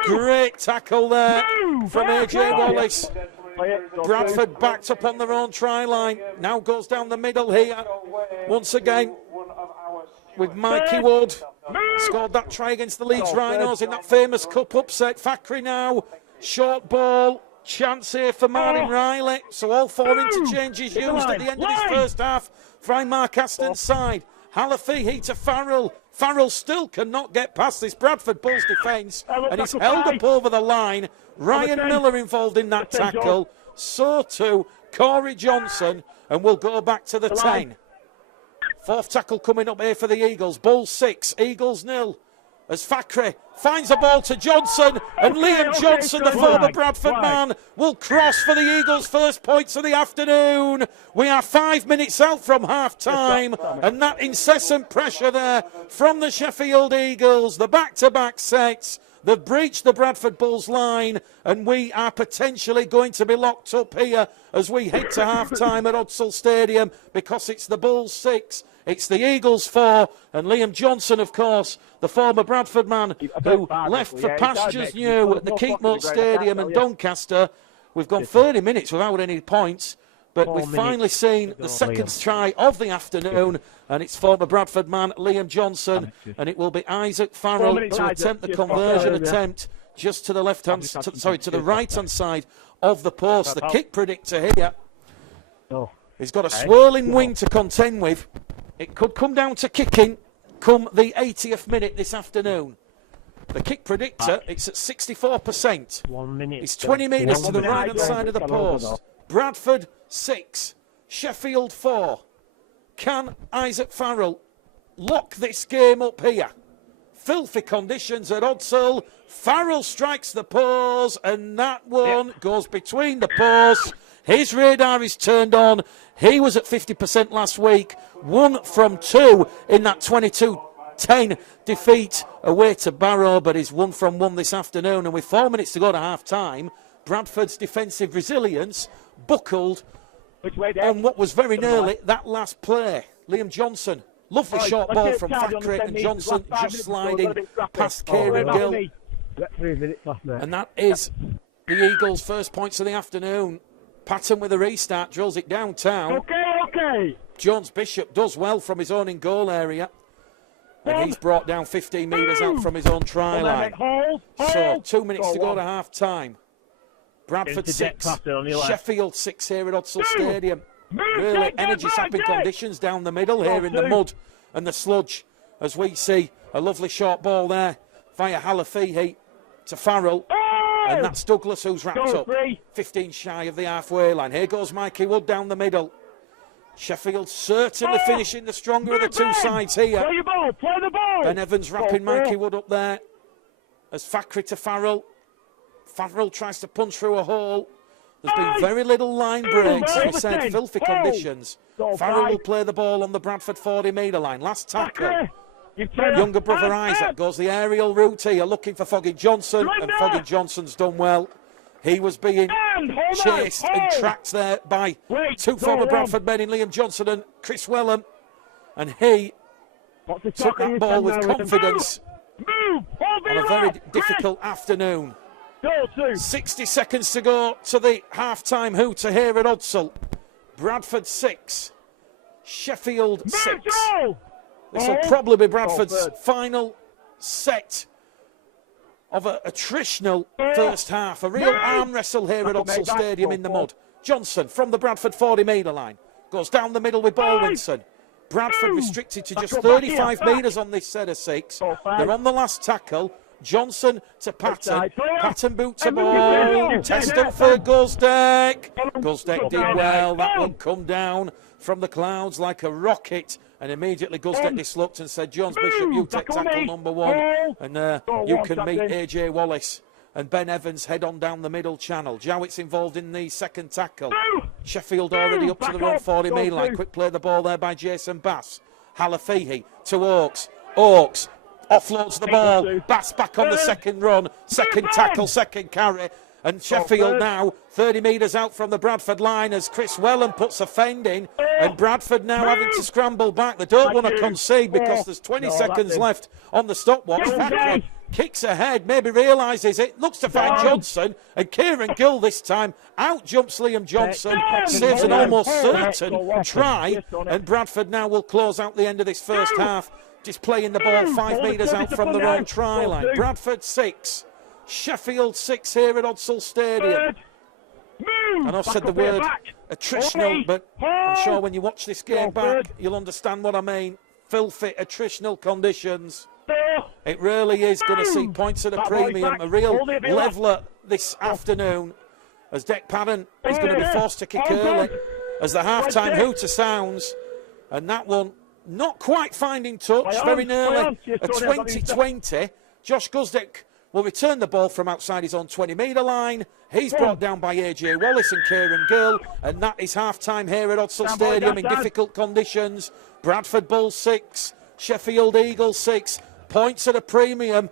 Great tackle there from AJ Wallace. Bradford backed up on their own try line. Now goes down the middle here. Once again with Mikey Wood. Scored that try against the Leeds Rhinos in that famous cup upset. Fakri now, short ball, chance here for Martin Riley. So all 4 interchanges used at the end of this first half from Mark Aston's side. Halafihi to Farrell. Farrell still cannot get past this Bradford Bulls defence, and he's held up over the line. Ryan Miller involved in that tackle. So too Corey Johnson, and we'll go back to the 10. 4th tackle coming up here for the Eagles. Bulls 6, Eagles 0. As Fakri finds a ball to Johnson, and Liam Johnson, the former Bradford man, will cross for the Eagles' first points of the afternoon. We are 5 minutes out from half-time, and that incessant pressure there from the Sheffield Eagles, the back-to-back sets. They've breached the Bradford Bulls line, and we are potentially going to be locked up here as we head to half-time at Odsal Stadium, because it's the Bulls 6, it's the Eagles 4, and Liam Johnson, of course, the former Bradford man who left for pastures new at the Keepmoat Stadium in Doncaster. We've gone 30 minutes without any points, but we've finally seen the second try of the afternoon, and it's former Bradford man Liam Johnson, and it will be Isaac Farrell to attempt the conversion attempt just to the left-hand, to the right-hand side of the post. The kick predictor here, he's got a swirling wing to contend with. It could come down to kicking come the 80th minute this afternoon. The kick predictor, it's at 64%. 1 minute. It's 20 metres to the right-hand side of the post. Bradford 6, Sheffield 4. Can Isaac Farrell lock this game up here? Filthy conditions at Odsal. Farrell strikes the pose, and that one goes between the posts. His radar is turned on. He was at 50% last week. 1 from 2 in that 22-10 defeat away to Barrow, but he's 1 from 1 this afternoon. And with 4 minutes to go to half-time, Bradford's defensive resilience buckled on what was very nearly that last play. Liam Johnson, lovely short ball from Fakri, and Johnson just sliding past Kieran Gill. And that is the Eagles' first points of the afternoon. Patton with a restart, drills it downtown. Jones Bishop does well from his own in-goal area. And he's brought down 15 metres out from his own try line. So 2 minutes to go to half-time. Bradford 6, Sheffield 6 here at Odsal Stadium. Really energy-sapping conditions down the middle here in the mud and the sludge, as we see a lovely short ball there via Halafihi to Farrell. And that's Douglas who's wrapped up 15 shy of the halfway line. Here goes Mikey Wood down the middle. Sheffield certainly finishing the stronger of the two sides here. Play the ball. Ben Evans wrapping Mikey Wood up there. As Fakri to Farrell. Farrell tries to punch through a hole. There's been very little line breaks. We said filthy conditions. Farrell will play the ball on the Bradford 40-metre line. Last tackle. Younger brother Isaac goes the aerial route here, looking for Foggin Johnson, and Foggin Johnson's done well. He was being chased and tracked there by two former Bradford men in Liam Johnson and Chris Wellham, and he took that ball with confidence on a very difficult afternoon. 60 seconds to go to the half-time hooter here at Odsall. Bradford 6, Sheffield 6. This will probably be Bradford's final set of a attritional first half. A real arm wrestle here at Odsall Stadium in the mud. Johnson from the Bradford 40-metre line goes down the middle with Balwinson. Bradford restricted to just 35 metres on this set of 6. They're on the last tackle. Johnson to Patton. Patton boots a ball. Teston for Guzdeck. Guzdeck did well. That one come down from the clouds like a rocket. And immediately Guzdeck dislooked and said, Jones Bishop, you take tackle number 1. And you can meet AJ Wallace. And Ben Evans head on down the middle channel. Jowett's involved in the second tackle. Sheffield already up to the run 40-metre line. Quick play the ball there by Jason Bass. Halafihi to Oakes. Oakes offloads the ball. Bass back on the second run. Second tackle, second carry. And Sheffield now 30 metres out from the Bradford line as Chris Wellham puts a fend in. And Bradford now having to scramble back. They don't want to concede because there's 20 seconds left on the stopwatch. Fakri kicks ahead, maybe realises it, looks to find Johnson. And Kieran Gill this time out jumps Liam Johnson. Saves an almost certain try. And Bradford now will close out the end of this first half. Just playing the ball 5 metres out from their own try line. Bradford 6. Sheffield 6 here at Odsall Stadium. And I've said the word attritional, but I'm sure when you watch this game back, you'll understand what I mean. Filthy attritional conditions. It really is going to see points at a premium, a real leveller this afternoon, as Deck Padden is going to be forced to kick early as the half-time hooter sounds. And that one not quite finding touch, very nearly a 20-20. Josh Guzdeck will return the ball from outside his own 20-metre line. He's brought down by AJ Wallace and Kieran Gill, and that is half-time here at Odsall Stadium in difficult conditions. Bradford Bulls 6, Sheffield Eagles 6. Points at a premium,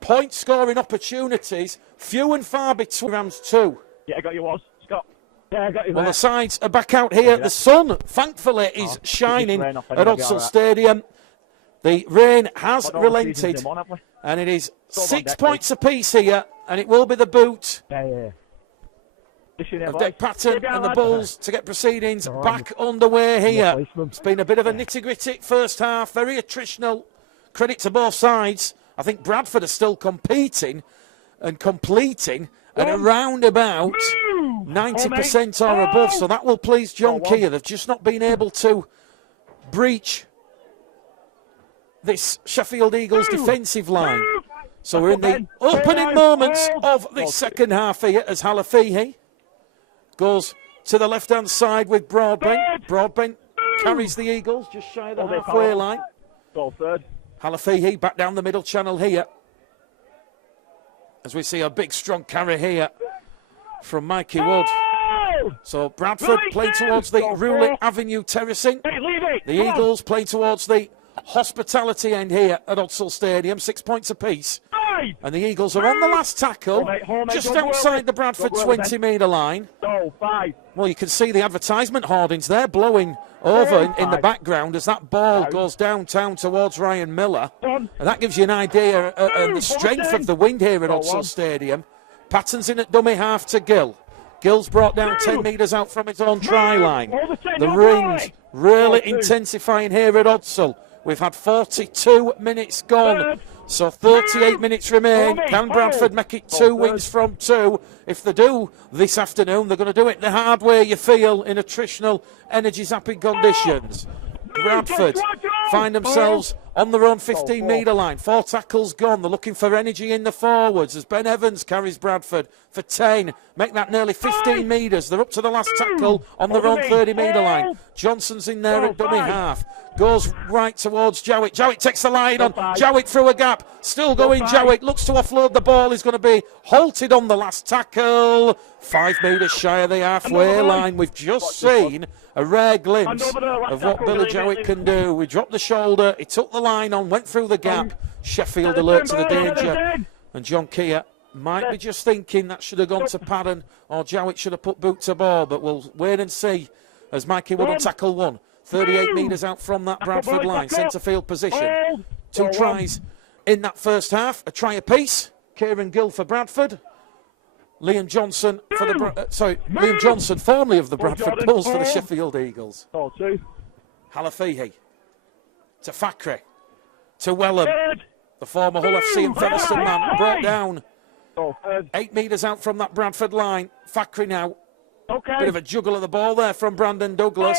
point-scoring opportunities, few and far between. Rams 2. Yeah, I got you, Scott. Yeah, I got you. Well, the sides are back out here. The sun, thankfully, is shining at Odsall Stadium. The rain has relented, and it is 6 points apiece here, and it will be the boot of Deck Patton and the Bulls to get proceedings back underway here. It's been a bit of a nitty-gritty first half, very attritional. Credit to both sides. I think Bradford are still competing and completing at around about 90% or above, so that will please John Keir. They've just not been able to breach this Sheffield Eagles defensive line. So we're in the opening moments of this second half here as Halafihi goes to the left-hand side with Broadbent. Broadbent carries the Eagles just shy of the halfway line. Goal third. Halafihi back down the middle channel here as we see a big strong carry here from Mikey Wood. So Bradford playing towards the Rewley Avenue terracing. The Eagles playing towards the hospitality end here at Odsall Stadium, 6 points apiece. And the Eagles are on the last tackle, just outside the Bradford 20-metre line. Well, you can see the advertisement hoardings there blowing over in the background as that ball goes downtown towards Ryan Miller. And that gives you an idea of the strength of the wind here at Odsall Stadium. Patton's in at dummy half to Gill. Gill's brought down 10 metres out from his own try line. The rain's really intensifying here at Odsall. We've had 42 minutes gone So 38 minutes remain. Can Bradford make it 2 wins from 2? If they do this afternoon, they're going to do it the hard way, you feel, in attritional, energy-zapping conditions. Bradford find themselves on their own 15-metre line. 4 tackles gone. They're looking for energy in the forwards as Ben Evans carries Bradford for 10. Make that nearly 15 metres. They're up to the last tackle on their own 30-metre line. Johnson's in there at dummy half. Goes right towards Jowett. Jowett takes the line on. Jowett through a gap. Still going Jowett. Looks to offload the ball. He's going to be halted on the last tackle. 5 metres shy of the halfway line. We've just seen a rare glimpse of what Billy Jowett can do. We dropped the shoulder. He took the line on. Went through the gap. Sheffield alert to the danger. And John Keir might be just thinking that should have gone to Padden or Jowett should have put boot to ball. But we'll wait and see as Mikey Wood on tackle 1. 38 metres out from that Bradford line, centre field position. 2 tries in that first half, a try apiece. Kieran Gill for Bradford. Liam Johnson for the Liam Johnson, formerly of the Bradford Bulls, for the Sheffield Eagles. Halafihi to Fakri to Wellham, the former Hull FC and Featherstone man, brought down 8 metres out from that Bradford line. Fakri now. Bit of a juggle of the ball there from Brandon Douglas.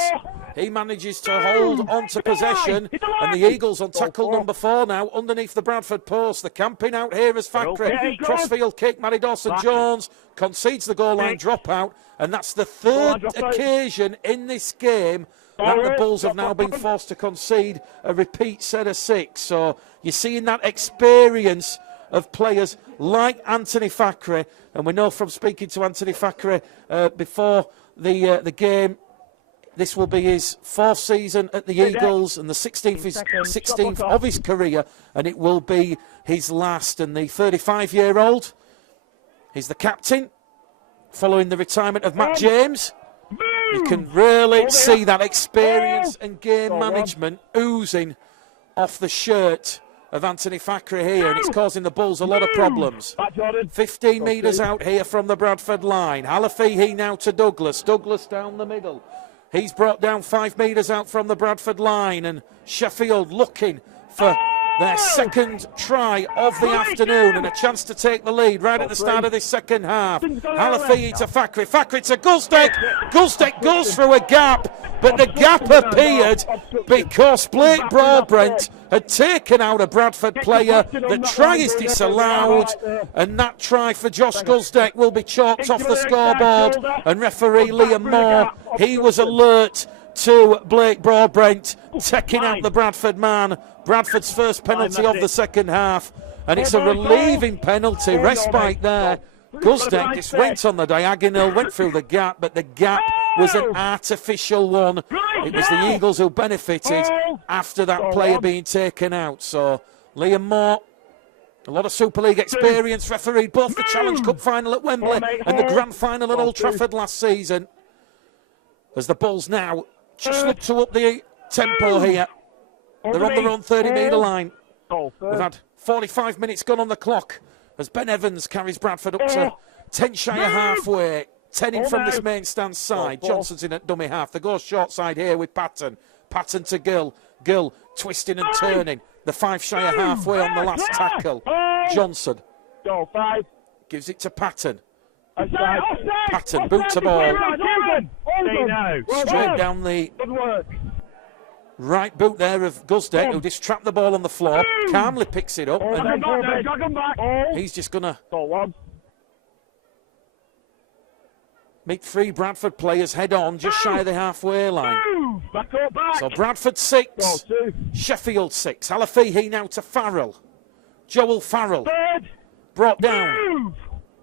He manages to hold on to possession. And the Eagles on tackle number 4 now underneath the Bradford post. They're camping out here as Fakri. Crossfield kick. Matty Dawson-Jones concedes the goal line dropout. And that's the 3rd occasion in this game that the Bulls have now been forced to concede a repeat set of 6. So you're seeing that experience of players like Anthony Fakri, and we know from speaking to Anthony Fakri before the game, this will be his 4th season at the Eagles and the 16th of his career, and it will be his last. And the 35-year-old, he's the captain following the retirement of Matt James. You can really see that experience and game management oozing off the shirt of Anthony Fakri here, and it's causing the Bulls a lot of problems. 15 metres out here from the Bradford line. Halafihi now to Douglas. Douglas down the middle. He's brought down 5 metres out from the Bradford line, and Sheffield looking for their 2nd try of the afternoon and a chance to take the lead right at the start of this second half. Halafihi to Fakri. Fakri to Gulstek. Gulstek goes through a gap, but the gap appeared because Blake Broadbrent had taken out a Bradford player. The try is disallowed, and that try for Josh Gulstek will be chalked off the scoreboard. And referee Liam Moore, he was alert to Blake Broadbrent taking out the Bradford man. Bradford's first penalty of the second half, and it's a relieving penalty. Respite there. Gulstek just went on the diagonal, went through the gap, but the gap was an artificial one. It was the Eagles who benefited after that player being taken out. So Liam Moore, a lot of Super League experience, refereed both the Challenge Cup final at Wembley and the Grand Final at Old Trafford last season. As the Bulls now just look to up the tempo here. They're on their own 30-metre line. We've had 45 minutes gone on the clock as Ben Evans carries Bradford up to 10 shy of halfway. 10 in from this main stand side. Johnson's in at dummy half. They go short side here with Patton. Patton to Gill. Gill twisting and turning. The 5 shy of halfway on the last tackle. Johnson gives it to Patton. Patton, boot to ball. Straight down the right boot there of Gulstek, who just trapped the ball on the floor. Calmly picks it up. And he's just going to meet 3 Bradford players head on, just shy of the halfway line. So Bradford 6, Sheffield 6. Halafihi now to Farrell. Joel Farrell brought down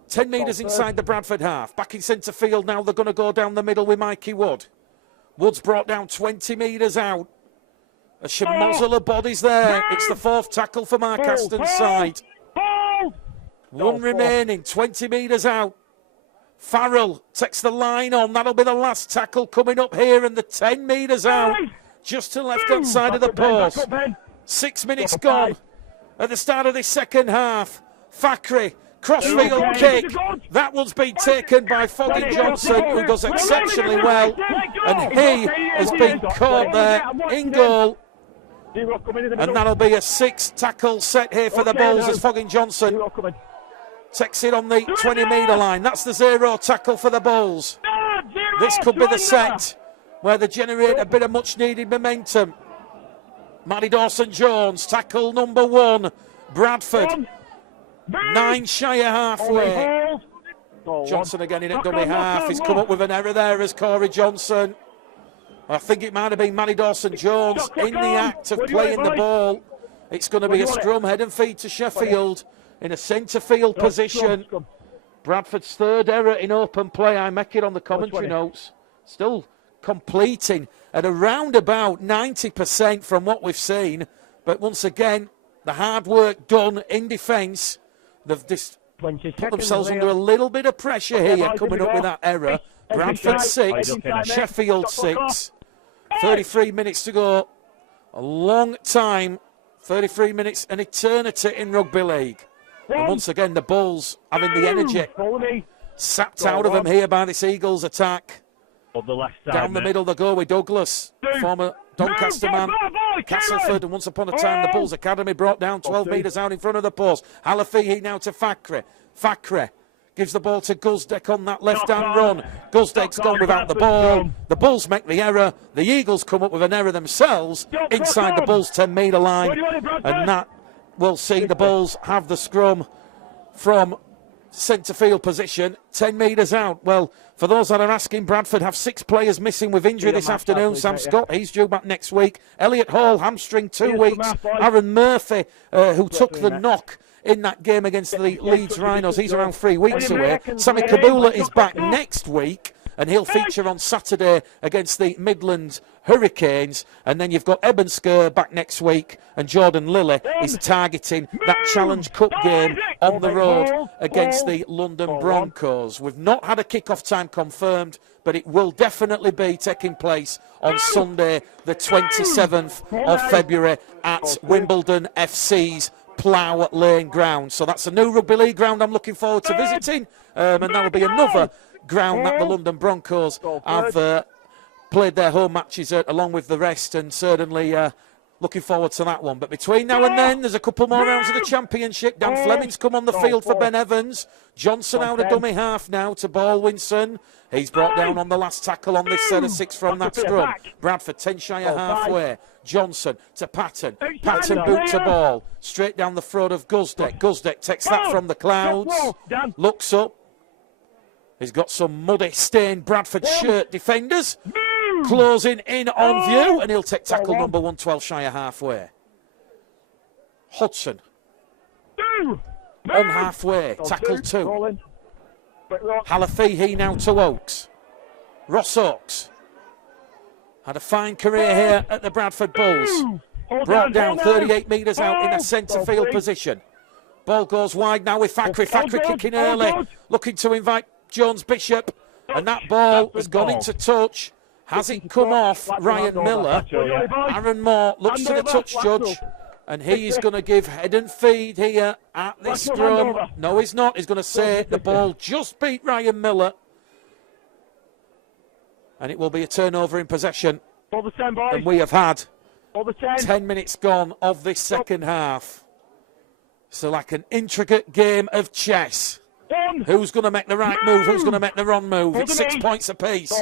10 metres inside the Bradford half. Back in centre field now. They're going to go down the middle with Mikey Wood. Wood's brought down 20 metres out. A schmozzle of bodies there. It's the 4th tackle for Mark Aston's side. 1 remaining, 20 metres out. Farrell takes the line on. That'll be the last tackle coming up here, and the 10 metres out, just to the left-hand side of the post. 6 minutes gone at the start of this second half. Fakri, crossfield kick. That one's been taken by Foggy Johnson, who does exceptionally well, and he has been caught there in goal Zero coming in the And middle. that'll be a 6-tackle set here for the Bulls now. as Foggin Johnson Zero coming. takes it on the 20-metre line. That's the 0 tackle for the Bulls. This could be the set where they generate a bit of much-needed momentum. Matty Dawson-Jones, tackle number 1. Bradford, 9 shy of halfway. Johnson again in at dummy half. He's come up with an error there as Corey Johnson. I think it might have been Matty Dawson-Jones in the act of playing the ball. It's going to be a scrum head and feed to Sheffield in a centre field position. Bradford's 3rd error in open play. I make it on the commentary notes. Still completing at around about 90% from what we've seen. But once again, the hard work done in defence. They've just put themselves under a little bit of pressure here, coming up with that error. Bradford 6, Sheffield 6. 33 minutes to go. A long time. 33 minutes, an eternity in rugby league. And once again, the Bulls having the energy sapped out of them here by this Eagles attack. Down the middle they go with Douglas, former Doncaster man, Castleford, and once upon a time the Bulls Academy brought down 12 metres out in front of the post. Halafihi now to Fakri. Fakri gives the ball to Guzdeck on that left-hand run. Guzdeck's gone without the ball. The Bulls make the error. The Eagles come up with an error themselves inside the Bulls' 10-metre line. And that will see the Bulls have the scrum from centre field position, 10 metres out. Well, for those that are asking, Bradford have 6 players missing with injury this afternoon. Sam Scott, he's due back next week. Elliot Hall, hamstring 2 weeks. Aaron Murphy, who took the knock in that game against the Leeds Rhinos, he's around 3 weeks away. Sammy Kabula is back next week, and he'll feature on Saturday against the Midlands Hurricanes. And then you've got Eben Skir back next week, and Jordan Lilly is targeting that Challenge Cup game on the road against the London Broncos. We've not had a kick-off time confirmed, but it will definitely be taking place on Sunday, the 27th of February at Wimbledon FC's Plough Lane ground. So that's a new rugby league ground I'm looking forward to visiting, and that will be another ground that the London Broncos have played their home matches at, along with the rest, and certainly looking forward to that one. But between now and then, there's a couple more rounds of the championship. Dan Fleming's come on the field for Ben Evans. Johnson out of dummy half now to Baldwinson. He's brought down on the last tackle on this set of 6 from that scrum. Bradford 10 shy of halfway. Johnson to Patton. Patton boot to ball. Straight down the throat of Guzdeck. Guzdeck takes that from the clouds. Looks up. He's got some muddy stained Bradford shirt defenders closing in on view, and he'll take tackle number 112 shy of halfway. Hudson on halfway, tackle 2. Halafihi now to Oakes. Ross Oakes had a fine career here at the Bradford Bulls. Brought down 38 metres out in a centre field position. Ball goes wide now with Fakri. Fakri kicking early, looking to invite Jones Bishop, and that ball has gone into touch. Has it come off Ryan Miller? Aaron Moore looks to the touch judge, and he is going to give head and feed here at this scrum. No, he's not. He's going to say the ball just beat Ryan Miller, and it will be a turnover in possession. And we have had 10 minutes gone of this second half. So like an intricate game of chess. Who's going to make the right move? Who's going to make the wrong move? It's 6 points apiece.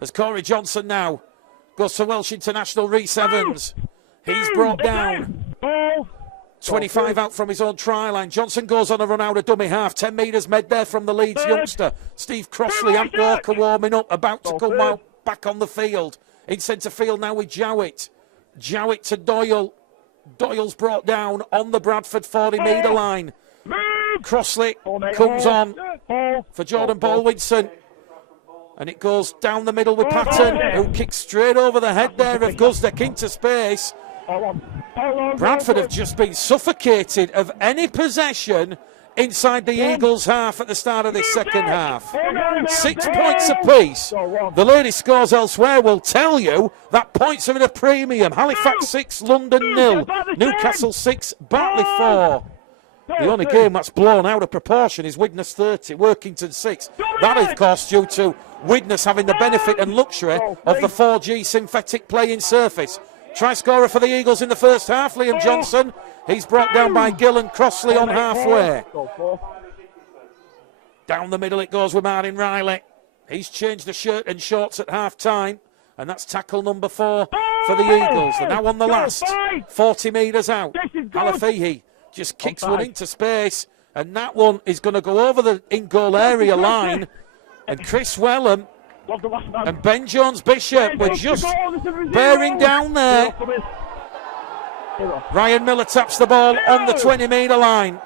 As Corey Johnson now goes to Welsh International Rhys Evans. He's brought down. 25 out from his own try line. Johnson goes on a run out of dummy half. 10 metres made there from the Leeds youngster. Steve Crossley, Ant Walker warming up, about to come out back on the field. In centre field now with Jowett. Jowett to Doyle. Doyle's brought down on the Bradford 40-metre line. Crossley comes on for Jordan Baldwinson. And it goes down the middle with Patton, who kicks straight over the head there of Guzdeck into space. Bradford have just been suffocated of any possession inside the Eagles' half at the start of this second half. 6 points apiece. The latest scores elsewhere will tell you that points are at a premium. Halifax 6, London 0. Newcastle 6, Batley 4. The only game that's blown out of proportion is Widnes 30, Workington 6. That, of course, due to Widnes having the benefit and luxury of the 4G synthetic playing surface. Try scorer for the Eagles in the first half, Liam Johnson. He's brought down by Gill and Crossley on halfway. Down the middle it goes with Martin Riley. He's changed the shirt and shorts at half-time, and that's tackle number 4 for the Eagles. They're now on the last 40 metres out. Alafihi just kicks one into space, and that one is going to go over the in-goal area line, and Chris Wellham and Ben Jones-Bishop were just bearing down there. Ryan Miller taps the ball on the 20-metre line.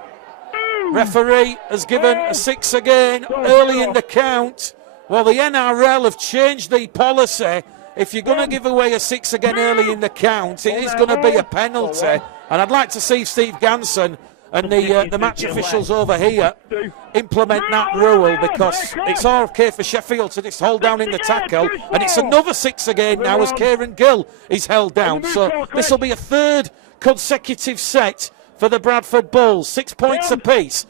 Referee has given a 6 again early in the count. Well, the NRL have changed the policy. If you're going to give away a 6 again early in the count, it is going to be a penalty. And I'd like to see Steve Ganson and the match officials over here implement that rule, because it's all okay for Sheffield to just hold down in the tackle, and it's another 6 again now as Kieran Gill is held down. So this will be a 3rd consecutive set for the Bradford Bulls. 6 points apiece.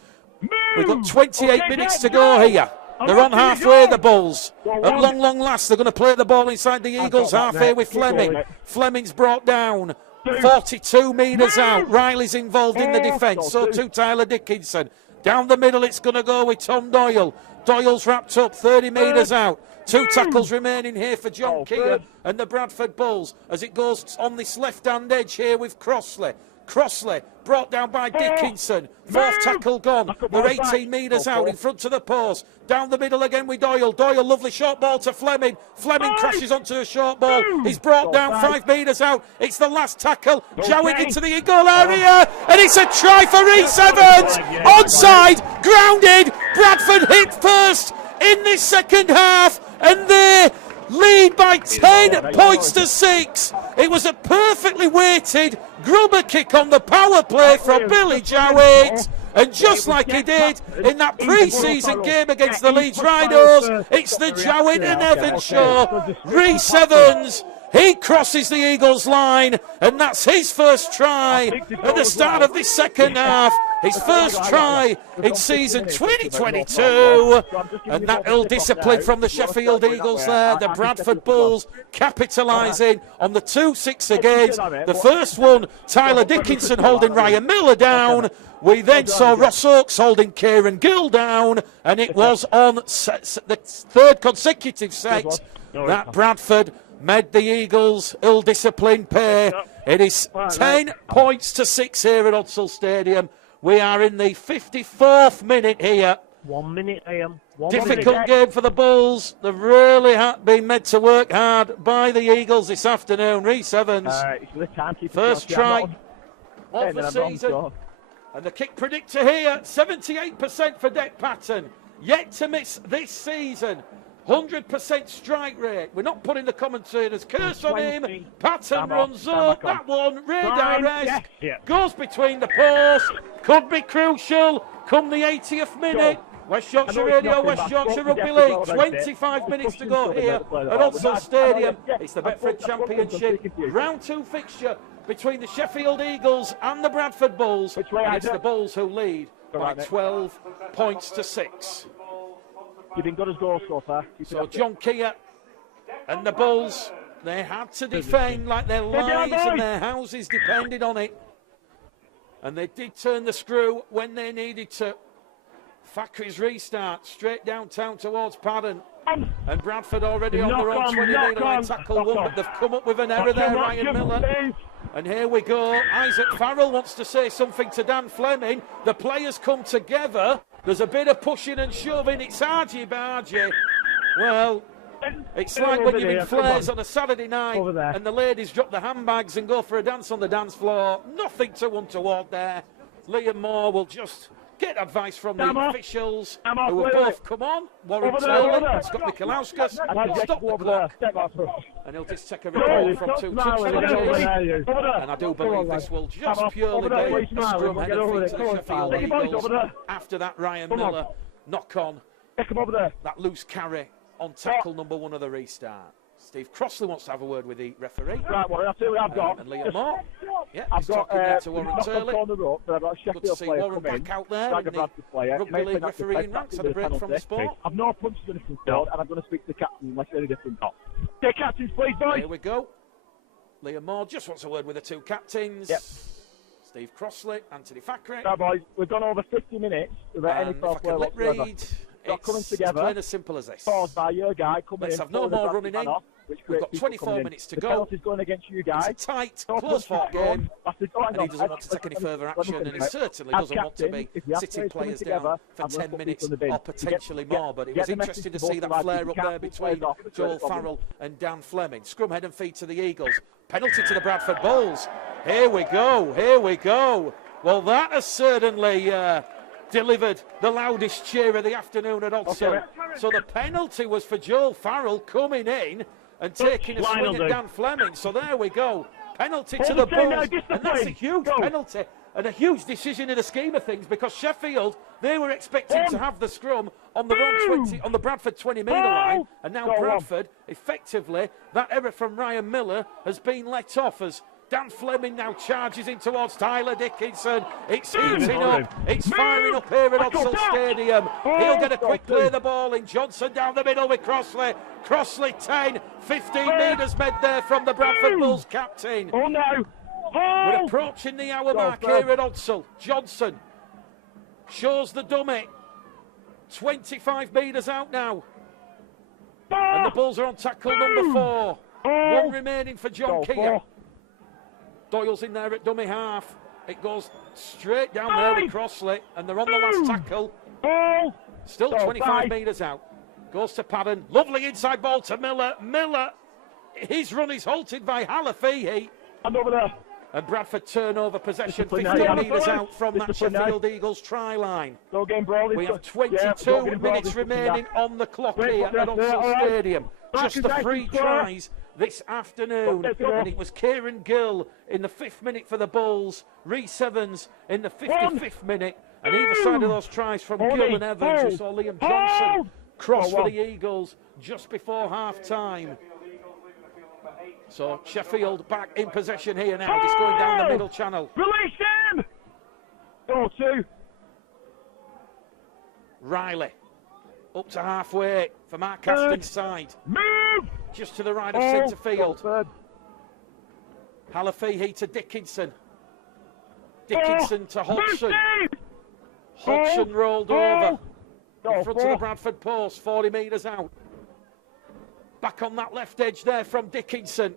We've got 28 minutes to go here. They're on halfway, the Bulls. At long last, they're going to play the ball inside the Eagles halfway with Fleming. Fleming's brought down 42 metres out. Riley's involved in the defence, so too Tyler Dickinson. Down the middle, it's going to go with Tom Doyle. Doyle's wrapped up 30 metres out. 2 tackles remaining here for John Keir and the Bradford Bulls as it goes on this left-hand edge here with Crossley. Crossley brought down by Dickinson. 4th tackle gone. They're 18 metres out in front of the post. Down the middle again with Doyle. Doyle, lovely short ball to Fleming. Fleming crashes onto a short ball. He's brought down 5 metres out. It's the last tackle. Jowett into the in-goal area. And it's a try for Reece Evans. Onside, grounded. Bradford hit first in this second half. And they lead by 10 points to 6. It was a perfectly weighted grubber kick on the power play from Billy Jowett, and just like he did in that pre-season game against the Leeds Rhinos, it's the Jowett and Evans show. Reece Evans, he crosses the Eagles line, and that's his first try at the start of this second half. His first try in season 2022, and that ill-discipline from the Sheffield Eagles there. The Bradford Bulls capitalising on the 2-6 against. The first one, Tyler Dickinson holding Ryan Miller down. We then saw Ross Oakes holding Kieran Gill down, and it was on the 3rd consecutive set that Bradford made the Eagles ill-disciplined pay. It is 10 points to 6 here at Odsal Stadium. We are in the 54th minute here. 1 minute, Liam. Difficult game for the Bulls. They've really been made to work hard by the Eagles this afternoon. Reece Evans, first try of the season. And the kick predictor here, 78% for Dec Patton. Yet to miss this season. 100% strike rate. We're not putting the commentators' curse on him. Patton runs up. That one, radar-esque, goes between the posts. Could be crucial come the 80th minute. West Yorkshire Radio, West Yorkshire Rugby League. 25 minutes to go here at Odsal Stadium. It's the Betfred Championship. Round 2 fixture between the Sheffield Eagles and the Bradford Bulls. And it's the Bulls who lead by 12 points to 6. You've been good as goals so far. So John Keir and the Bulls, they had to defend like their lives and their houses depended on it. And they did turn the screw when they needed to. Fakhri's restart, straight downtown towards Padden. And Bradford already on their own 20-metre line tackle one, but they've come up with an error there, Ryan Miller. And here we go. Isaac Farrell wants to say something to Dan Fleming. The players come together. There's a bit of pushing and shoving. It's argy-bargy. Well, it's like when you're in flares on a Saturday night and the ladies drop the handbags and go for a dance on the dance floor. Nothing too untoward there. Liam Moore will just get advice from the officials who will both come on. Warren Turley and Scott Mikolauskas stop the clock. And he'll just take a report from 2 touch. And I do believe this will just purely be a scrum header to the Sheffield Eagles. After that, Ryan Miller knock on that loose carry on tackle number 1 of the restart. Steve Crossley wants to have a word with the referee. Right, well, I'll tell you what I've got. And Liam Moore. Yeah, I've he's got talking there to Warren Turley. on the rope, but I've got a Good to Sheffield see player Warren come in. back out there in the Rugby League refereeing ranks. Had a break from the sport. I've no punches or anything, and I'm going to speak to the captain unless there's any different. Okay, captains, please, boys. Here we go. Liam Moore just wants a word with the two captains. Yep. Steve Crossley, Anthony Fackery. Now, boys, we've gone over 50 minutes without any And if I foul play can lip whatsoever. read, Not coming it's together. plain as simple as this. Caused by your guy coming Let's in. have no pulling the more Bradford running man in. off, which We've creates got people 24 coming in. minutes to the go. penalty's going against you It's guys. a tight, No close-fought punch back game. on. And he doesn't want to take any further action, and he certainly doesn't want to be sitting players down for 10 minutes or potentially more. But it was interesting to see that flare up there between Joel Farrell and Dan Fleming. Scrum, head and feet to the Eagles. Penalty to the Bradford Bulls. Here we go, here we go. Well, that has certainly delivered the loudest cheer of the afternoon at Oxford. So the penalty was for Joel Farrell coming in and taking a swing at Dan Fleming. So there we go. Penalty to the Bulls, and that's a huge penalty and a huge decision in the scheme of things, because Sheffield, they were expecting to have the scrum on the on the Bradford 20-metre line, and now Bradford, effectively, that error from Ryan Miller has been let off as Dan Fleming now charges in towards Tyler Dickinson. It's heating up. It's firing up here at Oxford Stadium. He'll get a quick clear the ball in. Johnson down the middle with Crossley. Crossley 10, 15 metres made there from the Bradford Bulls captain. Oh no! We're approaching the hour mark here at Odsall. Johnson shows the dummy. 25 metres out now. And the Bulls are on tackle number 4. One remaining for John Keir. Doyle's in there at dummy half. It goes straight down there with Crossley, and they're on the last tackle. Still 25 metres out. Goes to Padden. Lovely inside ball to Miller. Miller, his run is halted by Halafihi. And over there. And Bradford turnover possession 15 metres out from that Sheffield Eagles try line. We have 22 minutes remaining on the clock here at Oxford Stadium. Just the 3 tries this afternoon, and it was Kieran Gill in the 5th minute for the Bulls, Rhys Evans in the 55th minute, and either side of those tries from Gill and Evans, we saw Liam Johnson cross for the Eagles just before half-time. So Sheffield back in possession here now, just going down the middle channel. Release him! 4-2. Riley up to halfway for Mark Aston's side. Move! Just to the right of centre field. Halafihi to Dickinson. Dickinson to Hodgson. Hodgson rolled over. In front of the Bradford post, 40 metres out. Back on that left edge there from Dickinson.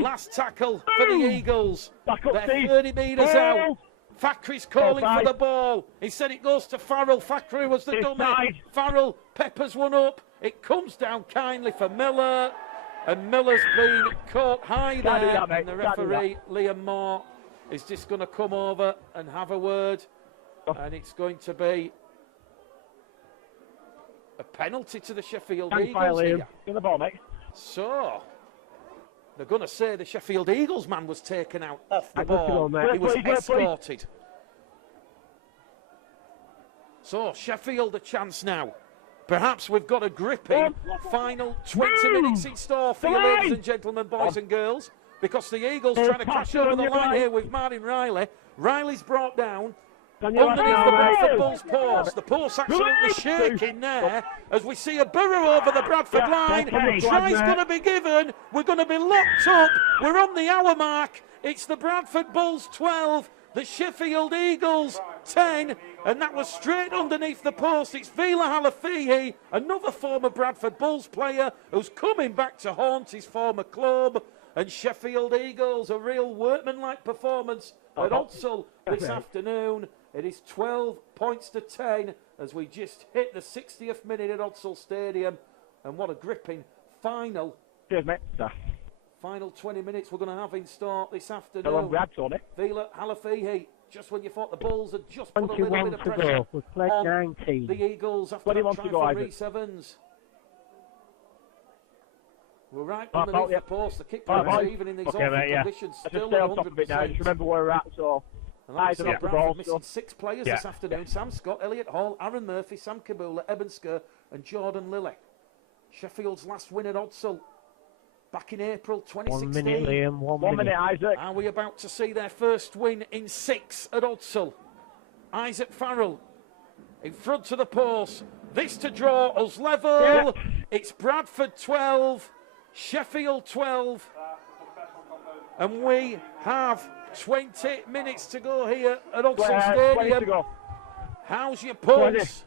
Last tackle for the Eagles. They're 30 metres out. Fackery's calling for the ball. He said it goes to Farrell. Fackery was the dummy. Farrell peppers one up. It comes down kindly for Miller. And Miller's been caught high there. And the referee, Liam Moore, is just going to come over and have a word. And it's going to be a penalty to the Sheffield Eagles here. In the ball, mate. So they're going to say the Sheffield Eagles man was taken out off the ball. He was escorted. So Sheffield a chance now. Perhaps we've got a gripping final 20 minutes in store for you, ladies and gentlemen, boys and girls, because the Eagles trying to crash over the line here with Martin Riley. Riley's brought down underneath the Bradford Bulls post. The post absolutely shaking there as we see a burrow over the Bradford line. Try's going to be given. We're going to be locked up. We're on the hour mark. It's the Bradford Bulls 12, the Sheffield Eagles 10, and that was straight underneath the post. It's Vila Halafihi, another former Bradford Bulls player who's coming back to haunt his former club. And Sheffield Eagles, a real workmanlike performance at Odsall this afternoon. It is 12 points to 10 as we just hit the 60th minute at Odsall Stadium. And what a gripping final. Cheers, mate. Final 20 minutes we're going to have in store this afternoon. Vila Halafihi, just when you thought the Bulls had just put a little bit of pressure on 19. The Eagles after that try from Rhys Evans. We're right underneath the post. The kick was even in these awful conditions. Still 100%. Just remember where we're at, so... And Bradford missing 6 players this afternoon. Sam Scott, Elliot Hall, Aaron Murphy, Sam Kabula, Eben Skur and Jordan Lilly. Sheffield's last win at Odsall back in April 2016. 1 minute, Liam. 1 minute, Isaac. Are we about to see their first win in 6 at Odsall? Isaac Farrell in front of the post. This to draw us level. It's Bradford 12, Sheffield 12. And we have 20 minutes to go here at Odsal 20 to Stadium. go. How's your pulse?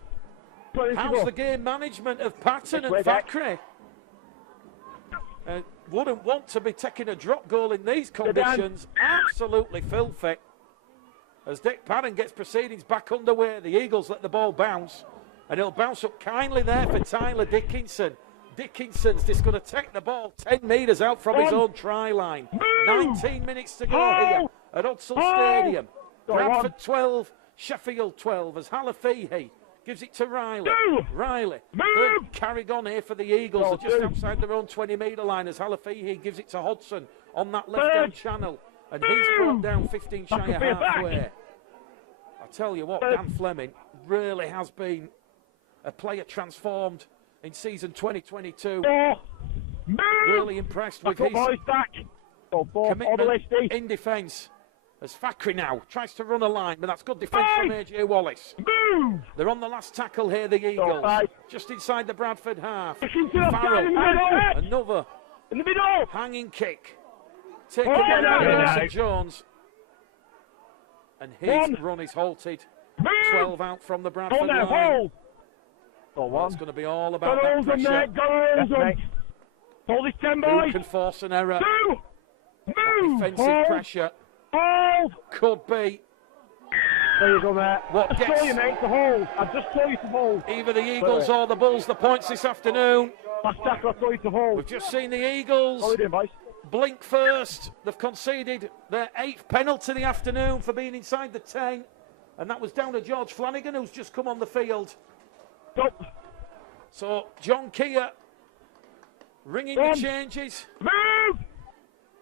20 to How's go. the game management of Patton and Quick, Jack. Thackeray? Wouldn't want to be taking a drop goal in these conditions. Absolutely filthy. As Dick Patton gets proceedings back underway, the Eagles let the ball bounce. And it'll bounce up kindly there for Tyler Dickinson. Dickinson's just going to take the ball 10 metres out from his own try line. 19 minutes to go here at Odsal Stadium. Bradford 12, Sheffield 12 as Halafehi gives it to Riley. Riley, third carried on here for the Eagles. They're just outside their own 20-metre line as Halafehi gives it to Hodgson on that left-hand channel. And he's brought down 15 shy of halfway. I tell you what, Dan Fleming really has been a player transformed in season 2022. Really impressed with his commitment in defence. As Thackeray now tries to run a line, but that's good defence from AJ Wallace. They're on the last tackle here, the Eagles. Just inside the Bradford half. Farrell, another in the middle. Hanging kick. Taken by St Jones. And his run is halted. 12 out from the Bradford line. Well, it's going to be all about that pressure. Hold his 10, Who boys. can force an error? Defensive pressure could be There you go, mate. what I gets saw you, mate, to hold. I just saw you to hold. either the Eagles or the Bulls the points this afternoon. Last tackle, I saw you to hold. We've just seen the Eagles How are you doing, boys? blink first. They've conceded their 8th penalty of the afternoon for being inside the 10. And that was down to George Flanagan, who's just come on the field. Stop. So John Keir ringing the changes. Move!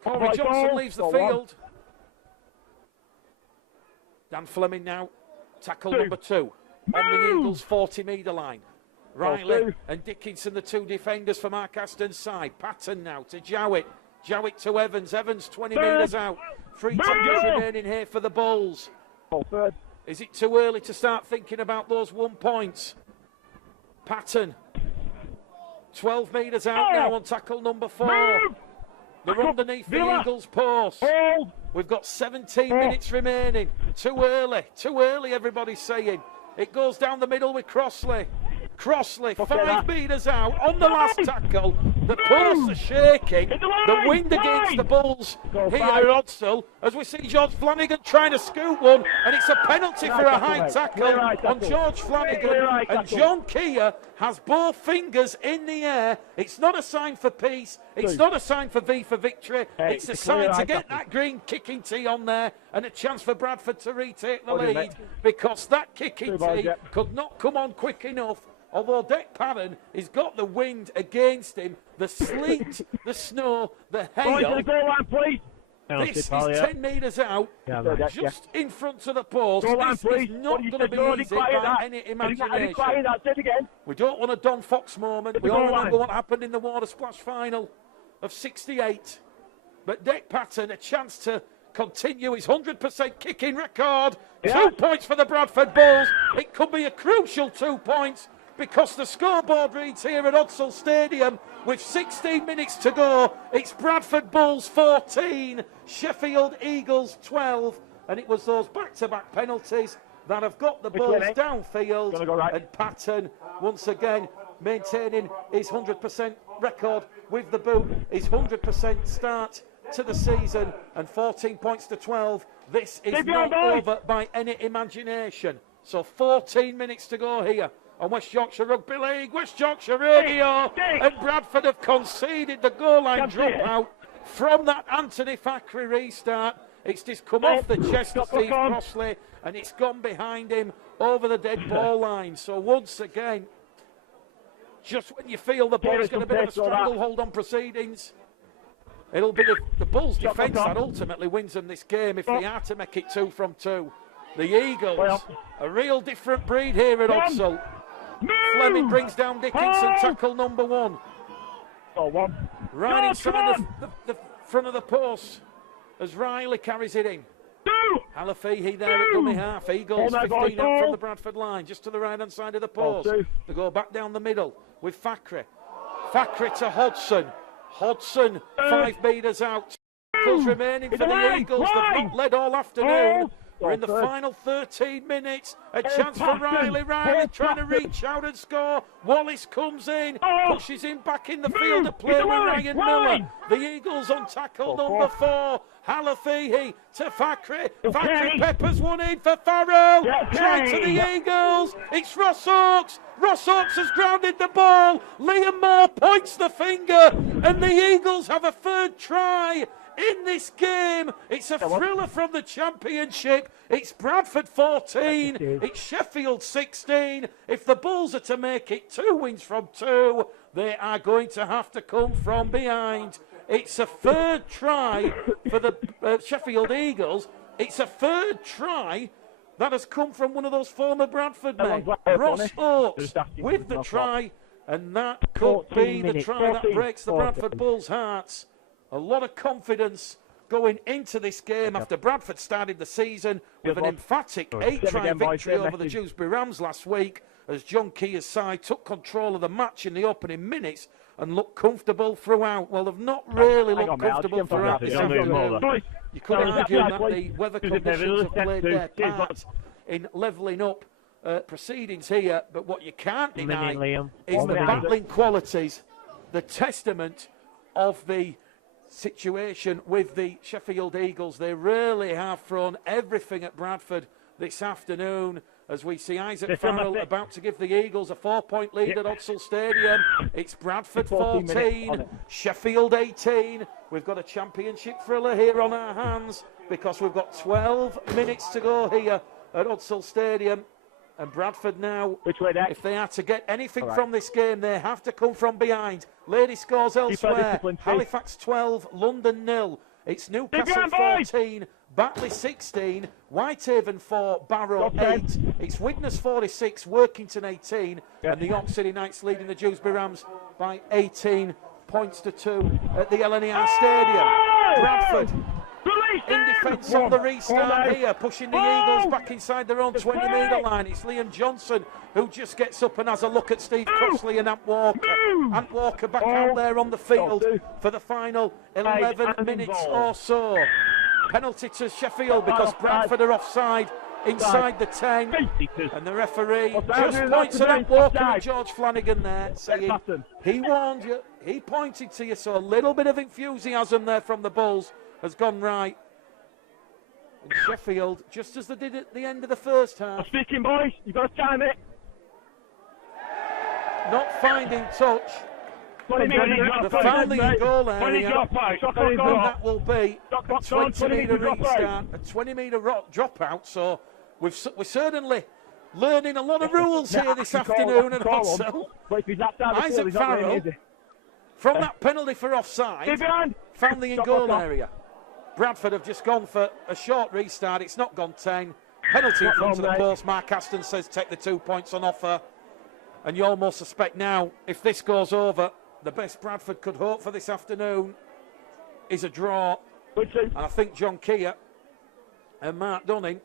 Corey Johnson leaves the field. Dan Fleming now, tackle number 2 on the Eagles' 40-metre line. Riley and Dickinson, the 2 defenders for Mark Aston's side. Patton now to Jowett. Jowett to Evans. Evans 20 metres out. 3 tackles remaining here for the Bulls. Is it too early to start thinking about those 1 points? Patton, 12 metres out now on tackle number 4. They're underneath the Eagles' post. We've got 17 minutes remaining. Too early, everybody's saying. It goes down the middle with Crossley. Crossley, 5 metres out on the last tackle. The posts are shaking. The wind against the Bulls here at Odsal as we see George Flanagan trying to scoop one, and it's a penalty for a high tackle on George Flanagan. And John Keir has both fingers in the air. It's not a sign for peace. It's not a sign for V for victory. It's a sign to get that green kicking tee on there and a chance for Bradford to retake the lead, because that kicking tee could not come on quick enough. Although Dick Patton has got the wind against him, the sleet, the snow, the hail. Boys, to the goal line, please. This is 10 metres out, just in front of the post. Goal line, This please. is not going to be easy by any imagination. We don't want a Don Fox moment. We all remember what happened in the Water Splash final of 68. But Dick Patton, a chance to continue his 100% kicking record. 2 points for the Bradford Bulls. It could be a crucial 2 points, because the scoreboard reads here at Odsal Stadium with 16 minutes to go. It's Bradford Bulls 14, Sheffield Eagles 12. And it was those back-to-back penalties that have got the Bulls downfield. And Patton, once again, maintaining his 100% record with the boot, his 100% start to the season, and 14 points to 12. This is not over by any imagination. So 14 minutes to go here on West Yorkshire Rugby League, West Yorkshire Radio, and Bradford have conceded the goal line dropout from that Anthony Thackeray restart. It's just come off the chest of Steve Crossley, and it's gone behind him over the dead ball line. So once again, just when you feel the ball is going to be a stranglehold on proceedings, it'll be the Bulls' defence that ultimately wins them this game if they are to make it 2 from 2. The Eagles, a real different breed here at Odsal. Fleming brings down Dickinson, tackle number 1. Right inside the front of the post as Riley carries it in. Halafehi there at dummy half. Eagles 15 up from the Bradford line, just to the right-hand side of the post. They go back down the middle with Thackeray. Thackeray to Hodgson. Hodgson 5 metres out. Eagles remaining for the Eagles. They've not led all afternoon. We're in the final 13 minutes. A chance for Riley. Riley trying to reach out and score. Wallace comes in, pushes him back in the field to play with Ryan Miller. The Eagles untackled number 4. Halafihi to Fakri. Fakri peppers one in for Farrell. Trying to the Eagles. It's Ross Oakes. Ross Oakes has grounded the ball. Liam Moore points the finger. And the Eagles have a third try in this game. It's a thriller from the Championship. It's Bradford 14. It's Sheffield 16. If the Bulls are to make it 2 wins from 2, they are going to have to come from behind. It's a third try for the Sheffield Eagles. It's a third try that has come from one of those former Bradford men. Ross Oakes with the try, and that could be the try that breaks the Bradford Bulls' hearts. A lot of confidence going into this game after Bradford started the season with an emphatic 8-try victory over the Dewsbury Rams last week, as John Keir's side took control of the match in the opening minutes and looked comfortable throughout. Well, they've not really looked comfortable throughout this afternoon. You could argue that the weather conditions have played their part in levelling up proceedings here, but what you can't deny is the battling qualities, the testament of the situation with the Sheffield Eagles. They really have thrown everything at Bradford this afternoon, as we see Isaac Farrell about to give the Eagles a 4-point lead at Odsal Stadium. It's Bradford 14, Sheffield 18. We've got a championship thriller here on our hands because we've got 12 minutes to go here at Odsal Stadium. And Bradford now, if they are to get anything from this game, they have to come from behind. Lady scores elsewhere. Halifax 12, London 0. It's Newcastle 14, Batley 16, Whitehaven 4, Barrow 8. It's Widnes 46, Workington 18, and the York City Knights leading the Dewsbury Rams by 18 points to 2 at the LNER Stadium. Bradford in defence on the restart here, pushing the Eagles back inside their own 20-metre line. It's Liam Johnson who just gets up and has a look at Steve Crossley and Ant Walker. Ant Walker back out there on the field for the final 11 minutes or so. Penalty to Sheffield because Bradford are offside inside the 10. And the referee just points at Ant Walker and George Flanagan there, saying he warned you, he pointed to you, so a little bit of enthusiasm there from the Bulls has gone right. And Sheffield, just as they did at the end of the first half. I'm speaking, boys. You've got to time it. Not finding touch. The foul in goal area. And that will be a 20-metre restart, a 20-metre dropout. So we're certainly learning a lot of rules here this afternoon at Odsal. Isaac Farrell, from that penalty for offside, found the in-goal area. Bradford have just gone for a short restart. It's not gone 10. Penalty in front of the post. Mark Aston says take the 2 points on offer. And you almost suspect now, if this goes over, the best Bradford could hope for this afternoon is a draw. And I think John Keir and Mark Dunning,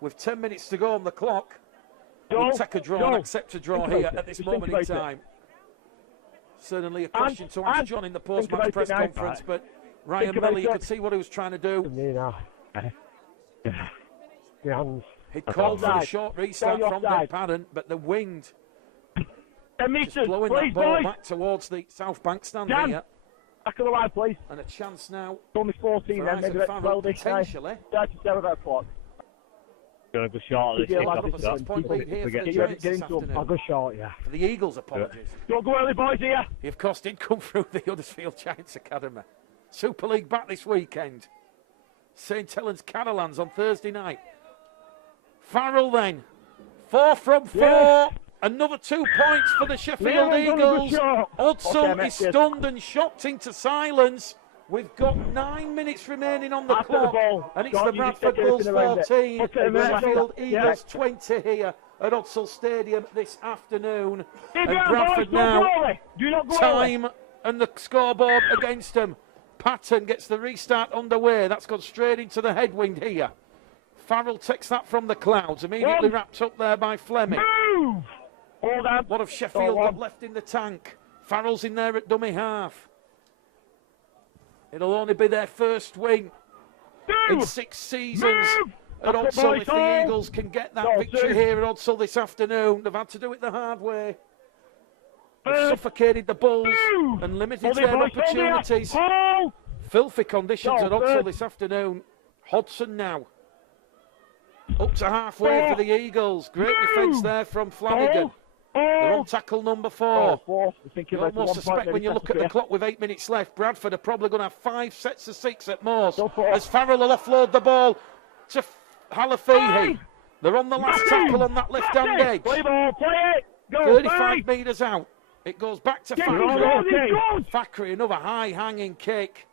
with 10 minutes to go on the clock, will take a draw and accept a draw here at this moment in time. Certainly a question to ask John in the post-match press conference, but Ryan Miller, you could see what he was trying to do. He'd called for the short restart from Dick Padden, but the wind just blowing that ball back towards the South Bank stand here. Back of the line, please. And a chance now. Only 14 then, maybe about 12 potentially. 37 at o'clock. Going to go short. A 6-point lead here for the Giants this afternoon. I'll go short, yeah. For the Eagles, apologies. Don't go early, boys, here. He, of course, did come through the Huddersfield Giants Academy. Super League back this weekend. St Helens Catalans on Thursday night. Farrell then. 4 from 4. Yeah. Another 2 points for the Sheffield Eagles. Odsal is stunned and shocked into silence. We've got 9 minutes remaining on the clock. And it's the Bradford Bulls 14. Sheffield Eagles 20 here at Odsal Stadium this afternoon. And Bradford now, time and the scoreboard against them. Patton gets the restart underway. That's gone straight into the headwind here. Farrell takes that from the clouds. Immediately wrapped up there by Fleming. What have Sheffield got left in the tank? Farrell's in there at dummy half. It'll only be their first win in 6 seasons at Odsal. If the Eagles can get that victory here at Odsal this afternoon, they've had to do it the hard way. They've suffocated the Bulls and limited their opportunities. Filthy conditions at Odsal this afternoon. Hodson now. Up to halfway for the Eagles. Great defence there from Flanagan. They're on tackle number 4. You almost suspect when you look at the clock with 8 minutes left, Bradford are probably going to have 5 sets of 6 at most. As Farrell will offload the ball to Halafihi. They're on the last tackle on that left-hand edge. 35 metres out. It goes back to Fakri. Fakri, another high-hanging kick.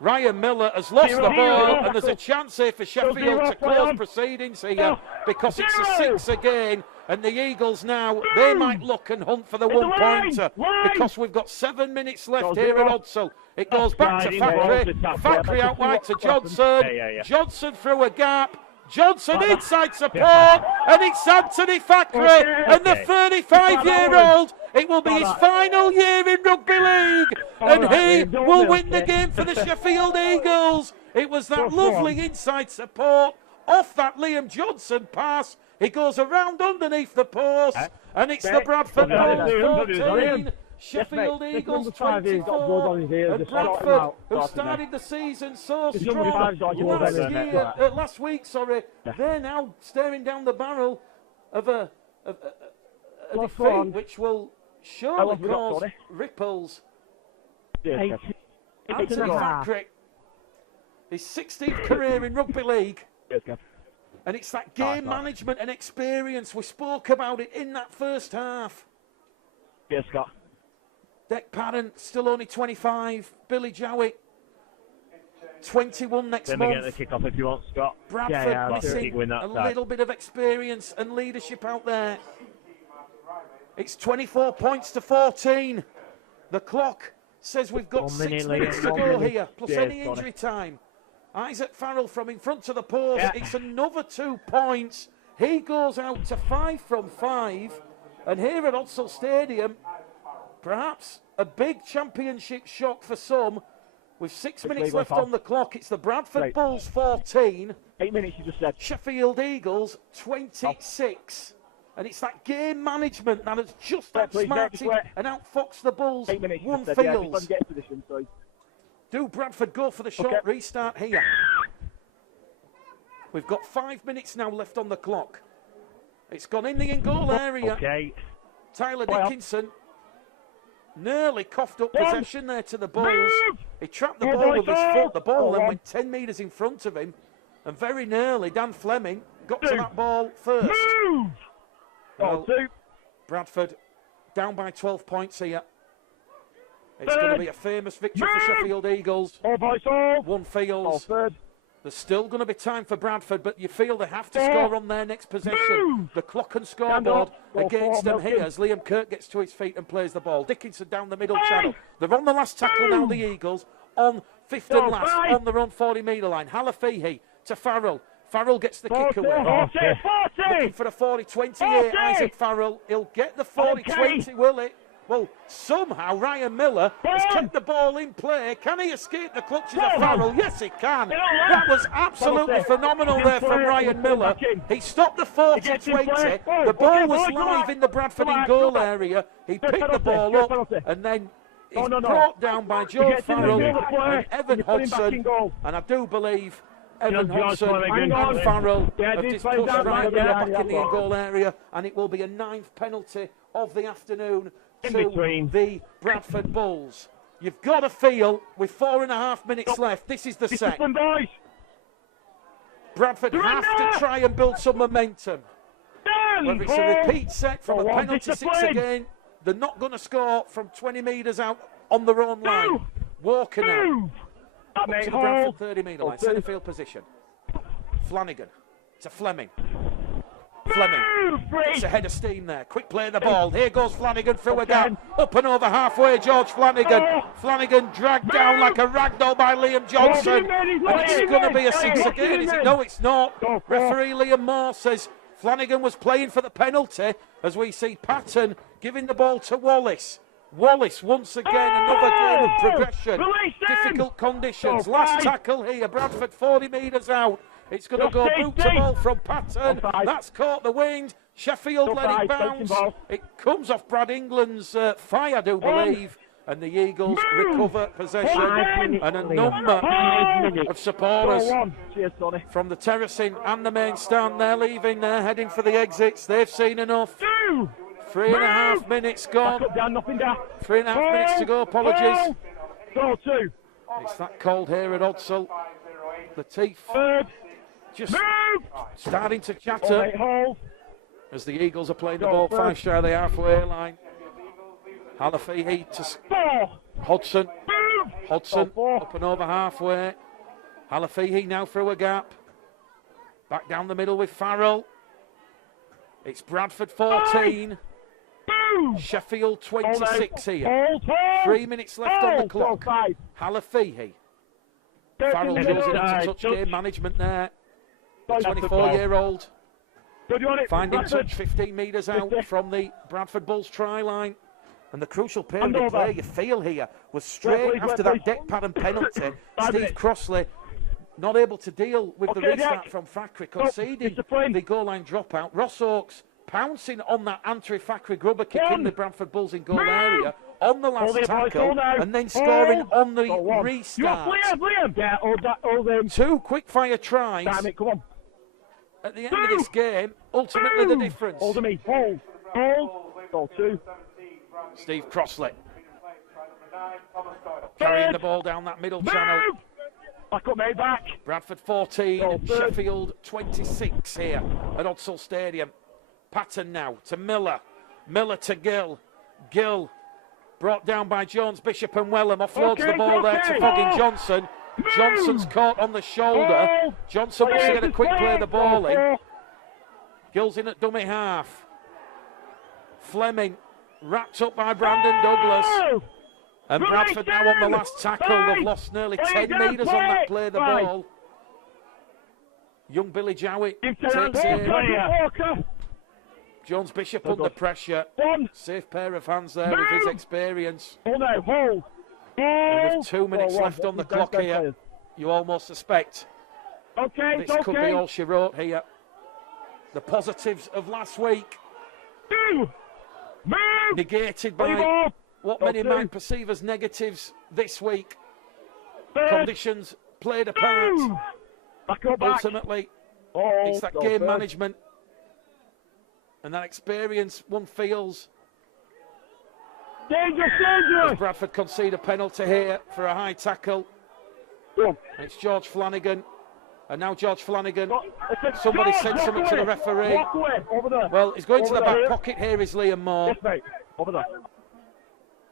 Ryan Miller has lost the ball, and there's a chance here for Sheffield to close proceedings here because it's a 6 again, and the Eagles now, they might look and hunt for the 1-pointer because we've got 7 minutes left here at Odsal. It goes back to Fakri. Fakri out wide to Johnson. Johnson through a gap. Johnson inside support, and it's Anthony Fakri, and the 35-year-old. It will be his final year in rugby league, and he will win the game for the Sheffield Eagles. It was that lovely inside support off that Liam Johnson pass. He goes around underneath the post, and it's the Bradford Bulls 14. Sheffield Eagles 24, and Bradford, who started the season so strong last week, they're now staring down the barrel of a defeat which will surely cause ripples. Anthony Fakri, his 16th career in rugby league, and it's that game management and experience. We spoke about it in that first half. Yes, Scott. Deck Padden, still only 25. Billy Jowett, 21 next month. Get the kick-off if you want, Scott. Bradford missing a little bit of experience and leadership out there. It's 24 points to 14. The clock says we've got 6 minutes to go here, plus any injury time. Isaac Farrell from in front of the post. It's another 2 points. He goes out to 5 from 5. And here at Odsal Stadium, perhaps a big championship shock for some. With 6 minutes left on the clock, it's the Bradford Bulls 14. 8 minutes, you just said. Sheffield Eagles 26. And it's that game management that has just outsmarted and outfoxed the Bulls. 8 minutes, one field. Yeah, Do Bradford go for the short restart here? We've got 5 minutes now left on the clock. It's gone in the in-goal area. Tyler Dickinson nearly coughed up possession there to the Bulls. He trapped the ball with his foot. The ball then went 10 metres in front of him. And very nearly, Dan Fleming got to that ball first. Well, Bradford down by 12 points here. It's going to be a famous victory for Sheffield Eagles. One feels there's still going to be time for Bradford, but you feel they have to score on their next possession. The clock and scoreboard against them here as Liam Kirk gets to his feet and plays the ball. Dickinson down the middle channel. They're on the last tackle now, the Eagles, on 5th and last, on their own 40-metre line. Halafihi to Farrell. Farrell gets the kick away. Looking for a 40-20 here, Isaac Farrell. He'll get the 40-20, will it? Well, somehow Ryan Miller has kept the ball in play. Can he escape the clutches of Farrell? Yes, he can. That was absolutely phenomenal there from Ryan Miller. He stopped the 40-20. The ball was live in the Bradford in-goal area. He picked the ball up, and then he's brought down by Joe Farrell and Evan Hodson. And I do believe Evan Hodson and Farrell have just pushed Ryan Miller back in the in-goal area, and it will be a 9th penalty of the afternoon to the Bradford Bulls. You've got to feel, with 4.5 minutes left, this is the set. Bradford have to try and build some momentum. Whether it's a repeat set from a penalty 6 again, they're not going to score from 20 metres out on their own line. Walker now. Up to the Bradford 30-metre line, centre field position. Flanagan to Fleming. Fleming gets a head of steam there. Quick play of the ball. Here goes Flanagan through a gap. Up and over halfway, George Flanagan. Flanagan dragged down like a ragdoll by Liam Johnson. And it's going to be a 6 again, is it? No, it's not. Referee Liam Moore says Flanagan was playing for the penalty, as we see Patton giving the ball to Wallace. Wallace once again, another game of progression. Release him! Difficult conditions. Go Last five. tackle here. Bradford 40 metres out. It's going to Go go six, boot to six. ball from Patton. Go five. That's caught the wind. Sheffield Go let it five, bounce. touching ball. It comes off Brad England's thigh, I do believe. And the Eagles recover possession. And a number of supporters Go on. Cheers, Tony. from the terracing and the main stand, they're leaving there, heading for the exits. They've seen enough. 3.5 minutes gone. Back up, down, nothing down. 3.5 minutes to go, apologies. Go 2. It's that cold here at Odsall. The teeth Third. just Move. starting to All chatter right, hold. as the Eagles are playing the Go ball first. 5 shy of the halfway line. Halafihi to 4. Hodgson. Move. Hodgson Go 4. up and over halfway. Halafihi now through a gap. Back down the middle with Farrell. It's Bradford 14. Move. Sheffield 26 here. Hold. 3 minutes left on the Hold. clock. Go 5. Halafihi. 13 Farrell minutes. goes into Right, touch touch. game management there. Touch. 24-year-old Good, you want it? finding Bradford. touch 15 metres out 50. from the Bradford Bulls try line. And the crucial period Hand of over. play you feel here was straight Please, after please. that deck pattern penalty. 5 Steve minutes. Crossley not able to deal with the Okay, restart Jack. from Thackeray, conceding discipline. the goal line dropout. Ross Oakes pouncing on that anti-Thackeray grubber, kicking One. the Bradford Bulls in goal Move. area on the last Hold it, boys, tackle, hold now. and then scoring Hold. on the Go on. restart. You're Liam. Yeah, hold them. 2 quick-fire tries Damn it, come on. at the end of this game, ultimately the difference. Hold me. Hold. Hold. Go 2. Steve Crossley carrying the ball down that middle channel. Move. Back up, mate, back. Bradford 14, Go third. Sheffield 26 here at Odsall Stadium. Patton now to Miller. Miller to Gill. Gill brought down by Jones, Bishop and Wellham. Offloads the ball there to Fogging Johnson. Johnson's caught on the shoulder. Johnson wants to get a quick play of the ball in. Gill's in at dummy half. Fleming wrapped up by Brandon Douglas. And Bradford now on the last tackle. They've lost nearly 10 metres on that play of the ball. Young Billy Jowett takes aim. Jones Bishop under pressure. Safe pair of hands there with his experience. Hold now, hold. And with 2 minutes left on the clock here, you almost suspect Okay, this it's could okay. be all she wrote here. The positives of last week Move. negated Leave by off. what Go many two. might perceive as negatives this week. Third. Conditions played a part. Move. Back up, back. Ultimately, Hold. it's that Go game third. management and that experience one feels. Dangerous, As dangerous. Bradford concede a penalty here for a high tackle. Go. It's George Flanagan. And now George Flanagan, Go. somebody Go. said Walk something to the away. referee. Walk away. Over there. Well, he's going to Over the there. back pocket here is Liam Moore. Yes, mate. Over there.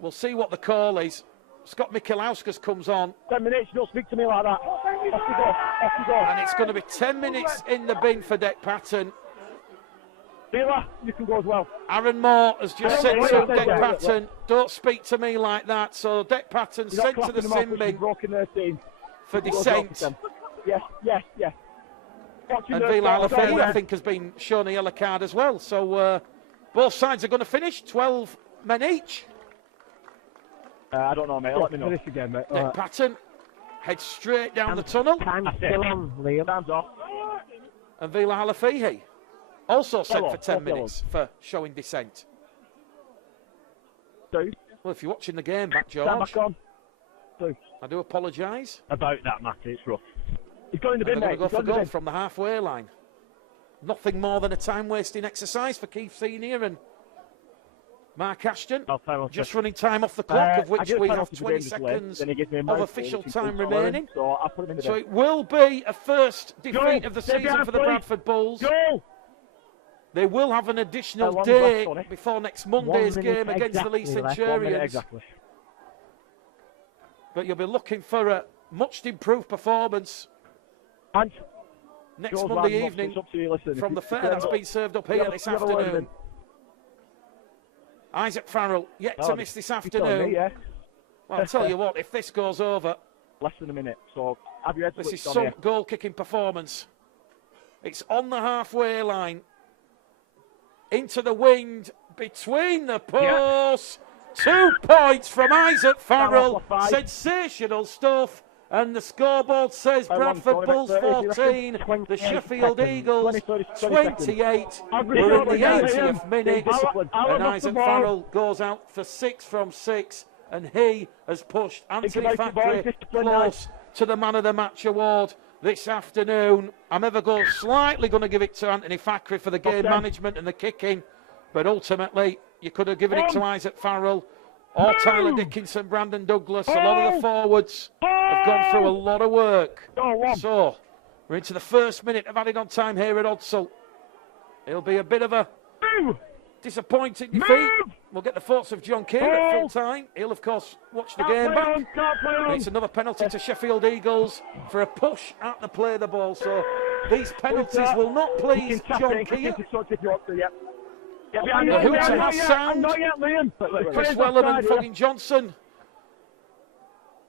We'll see what the call is. Scott Michelauskas comes on, 10 minutes, don't speak to me like that. Off you go, off you go. and it's going to be 10 minutes in the bin for Deck Patton. Sheila, you can go as well. Aaron Moore has just said Wait, to wait, Deck wait, wait. Patton, don't speak to me like that. So Deck Patton You're not sent to clapping the them off sin because you've bin broken their team. for You go as well dissent. for them. Yes, yes, yes. Watching And their Vila stars, Alafei, yeah. I think, has been shown a yellow card as well. So both sides are going to finish, 12 men each. I don't know, mate. Let me know. Finish again, mate. Deck Patton heads straight down the tunnel. Time's still on, Liam. Time's off. And Vila Halafihi also sent Yellow, for 10 both minutes for showing dissent. 2. Well, if you're watching the game back, Stand George, back on. 2. I do apologise. About that, Matty. It's rough. He's going in the They're bin, going mate. to go He's for going in the goal bin. from the halfway line. Nothing more than a time-wasting exercise for Keith Senior and Mark Ashton. I'll tell you Just running time off the clock, of I which get a we penalty have for 20 being just late, seconds then he gives me a of mouthful, official which time includes scoring, remaining. So I put him in the So bin. it will be a first defeat of the stay season behind, for the please. Bradford Bulls. Go! They will have an additional long day left on it. before next Monday's 1 minute game against the Lee exactly left. 1 minute Centurions. exactly. But you'll be looking for a much improved performance And next Joe's Monday line, evening it's up to you, listen. from the If fair you that's turn been served up you here have- this you have a word with afternoon. him. Isaac Farrell yet to Oh, miss this He's telling afternoon. me, yeah. Well, I'll tell you what, if this goes over, Less than a minute. So have your head this is switched on some here. goal-kicking performance. It's on the halfway line, into the wind, between the posts, 2 points from Isaac Farrell. Five. Sensational stuff. And the scoreboard says Bradford Bulls 14, the Sheffield Eagles 28. We're in the 80th minute, and Isaac Farrell goes out for 6 from 6, and he has pushed Anthony Fackery close to the Man of the Match award this afternoon. I'm ever slightly going to give it to Anthony Fackery for the game management and the kicking, but ultimately you could have given it to Isaac Farrell or Tyler Dickinson, Brandon Douglas. A lot of the forwards have gone through a lot of work. So we're into the first minute of added on time here at Odsal. It'll be a bit of a disappointing defeat. We'll get the thoughts of John Keir at full time. He'll of course watch the game back. It's another penalty to Sheffield Eagles for a push at the play of the ball. So these penalties will not please John Keir. The hooter has sound. Chris Wellham and Fogging Johnson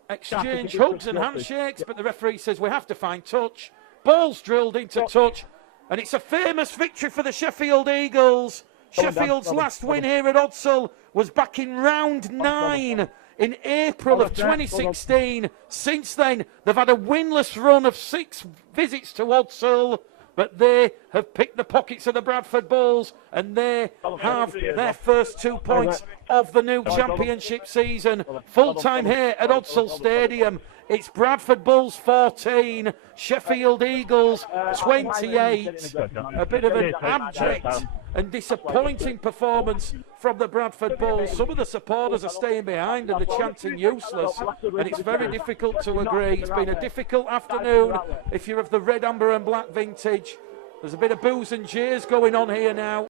exchange hugs and handshakes, but the referee says we have to find touch. Ball's drilled into touch, and it's a famous victory for the Sheffield Eagles. Sheffield's last win here at Odsal was back in round 9 in April of 2016. Since then, they've had a winless run of 6 visits to Odsal, but they have picked the pockets of the Bradford Bulls, and they have their first 2 points of the new championship season. Full time here at Odsal Stadium. It's Bradford Bulls 14, Sheffield Eagles 28. A bit of an abject and disappointing performance from the Bradford Bulls. Some of the supporters are staying behind and they're chanting useless, and it's very difficult to agree. It's been a difficult afternoon if you're of the red, amber and black vintage. There's a bit of boos and jeers going on here now.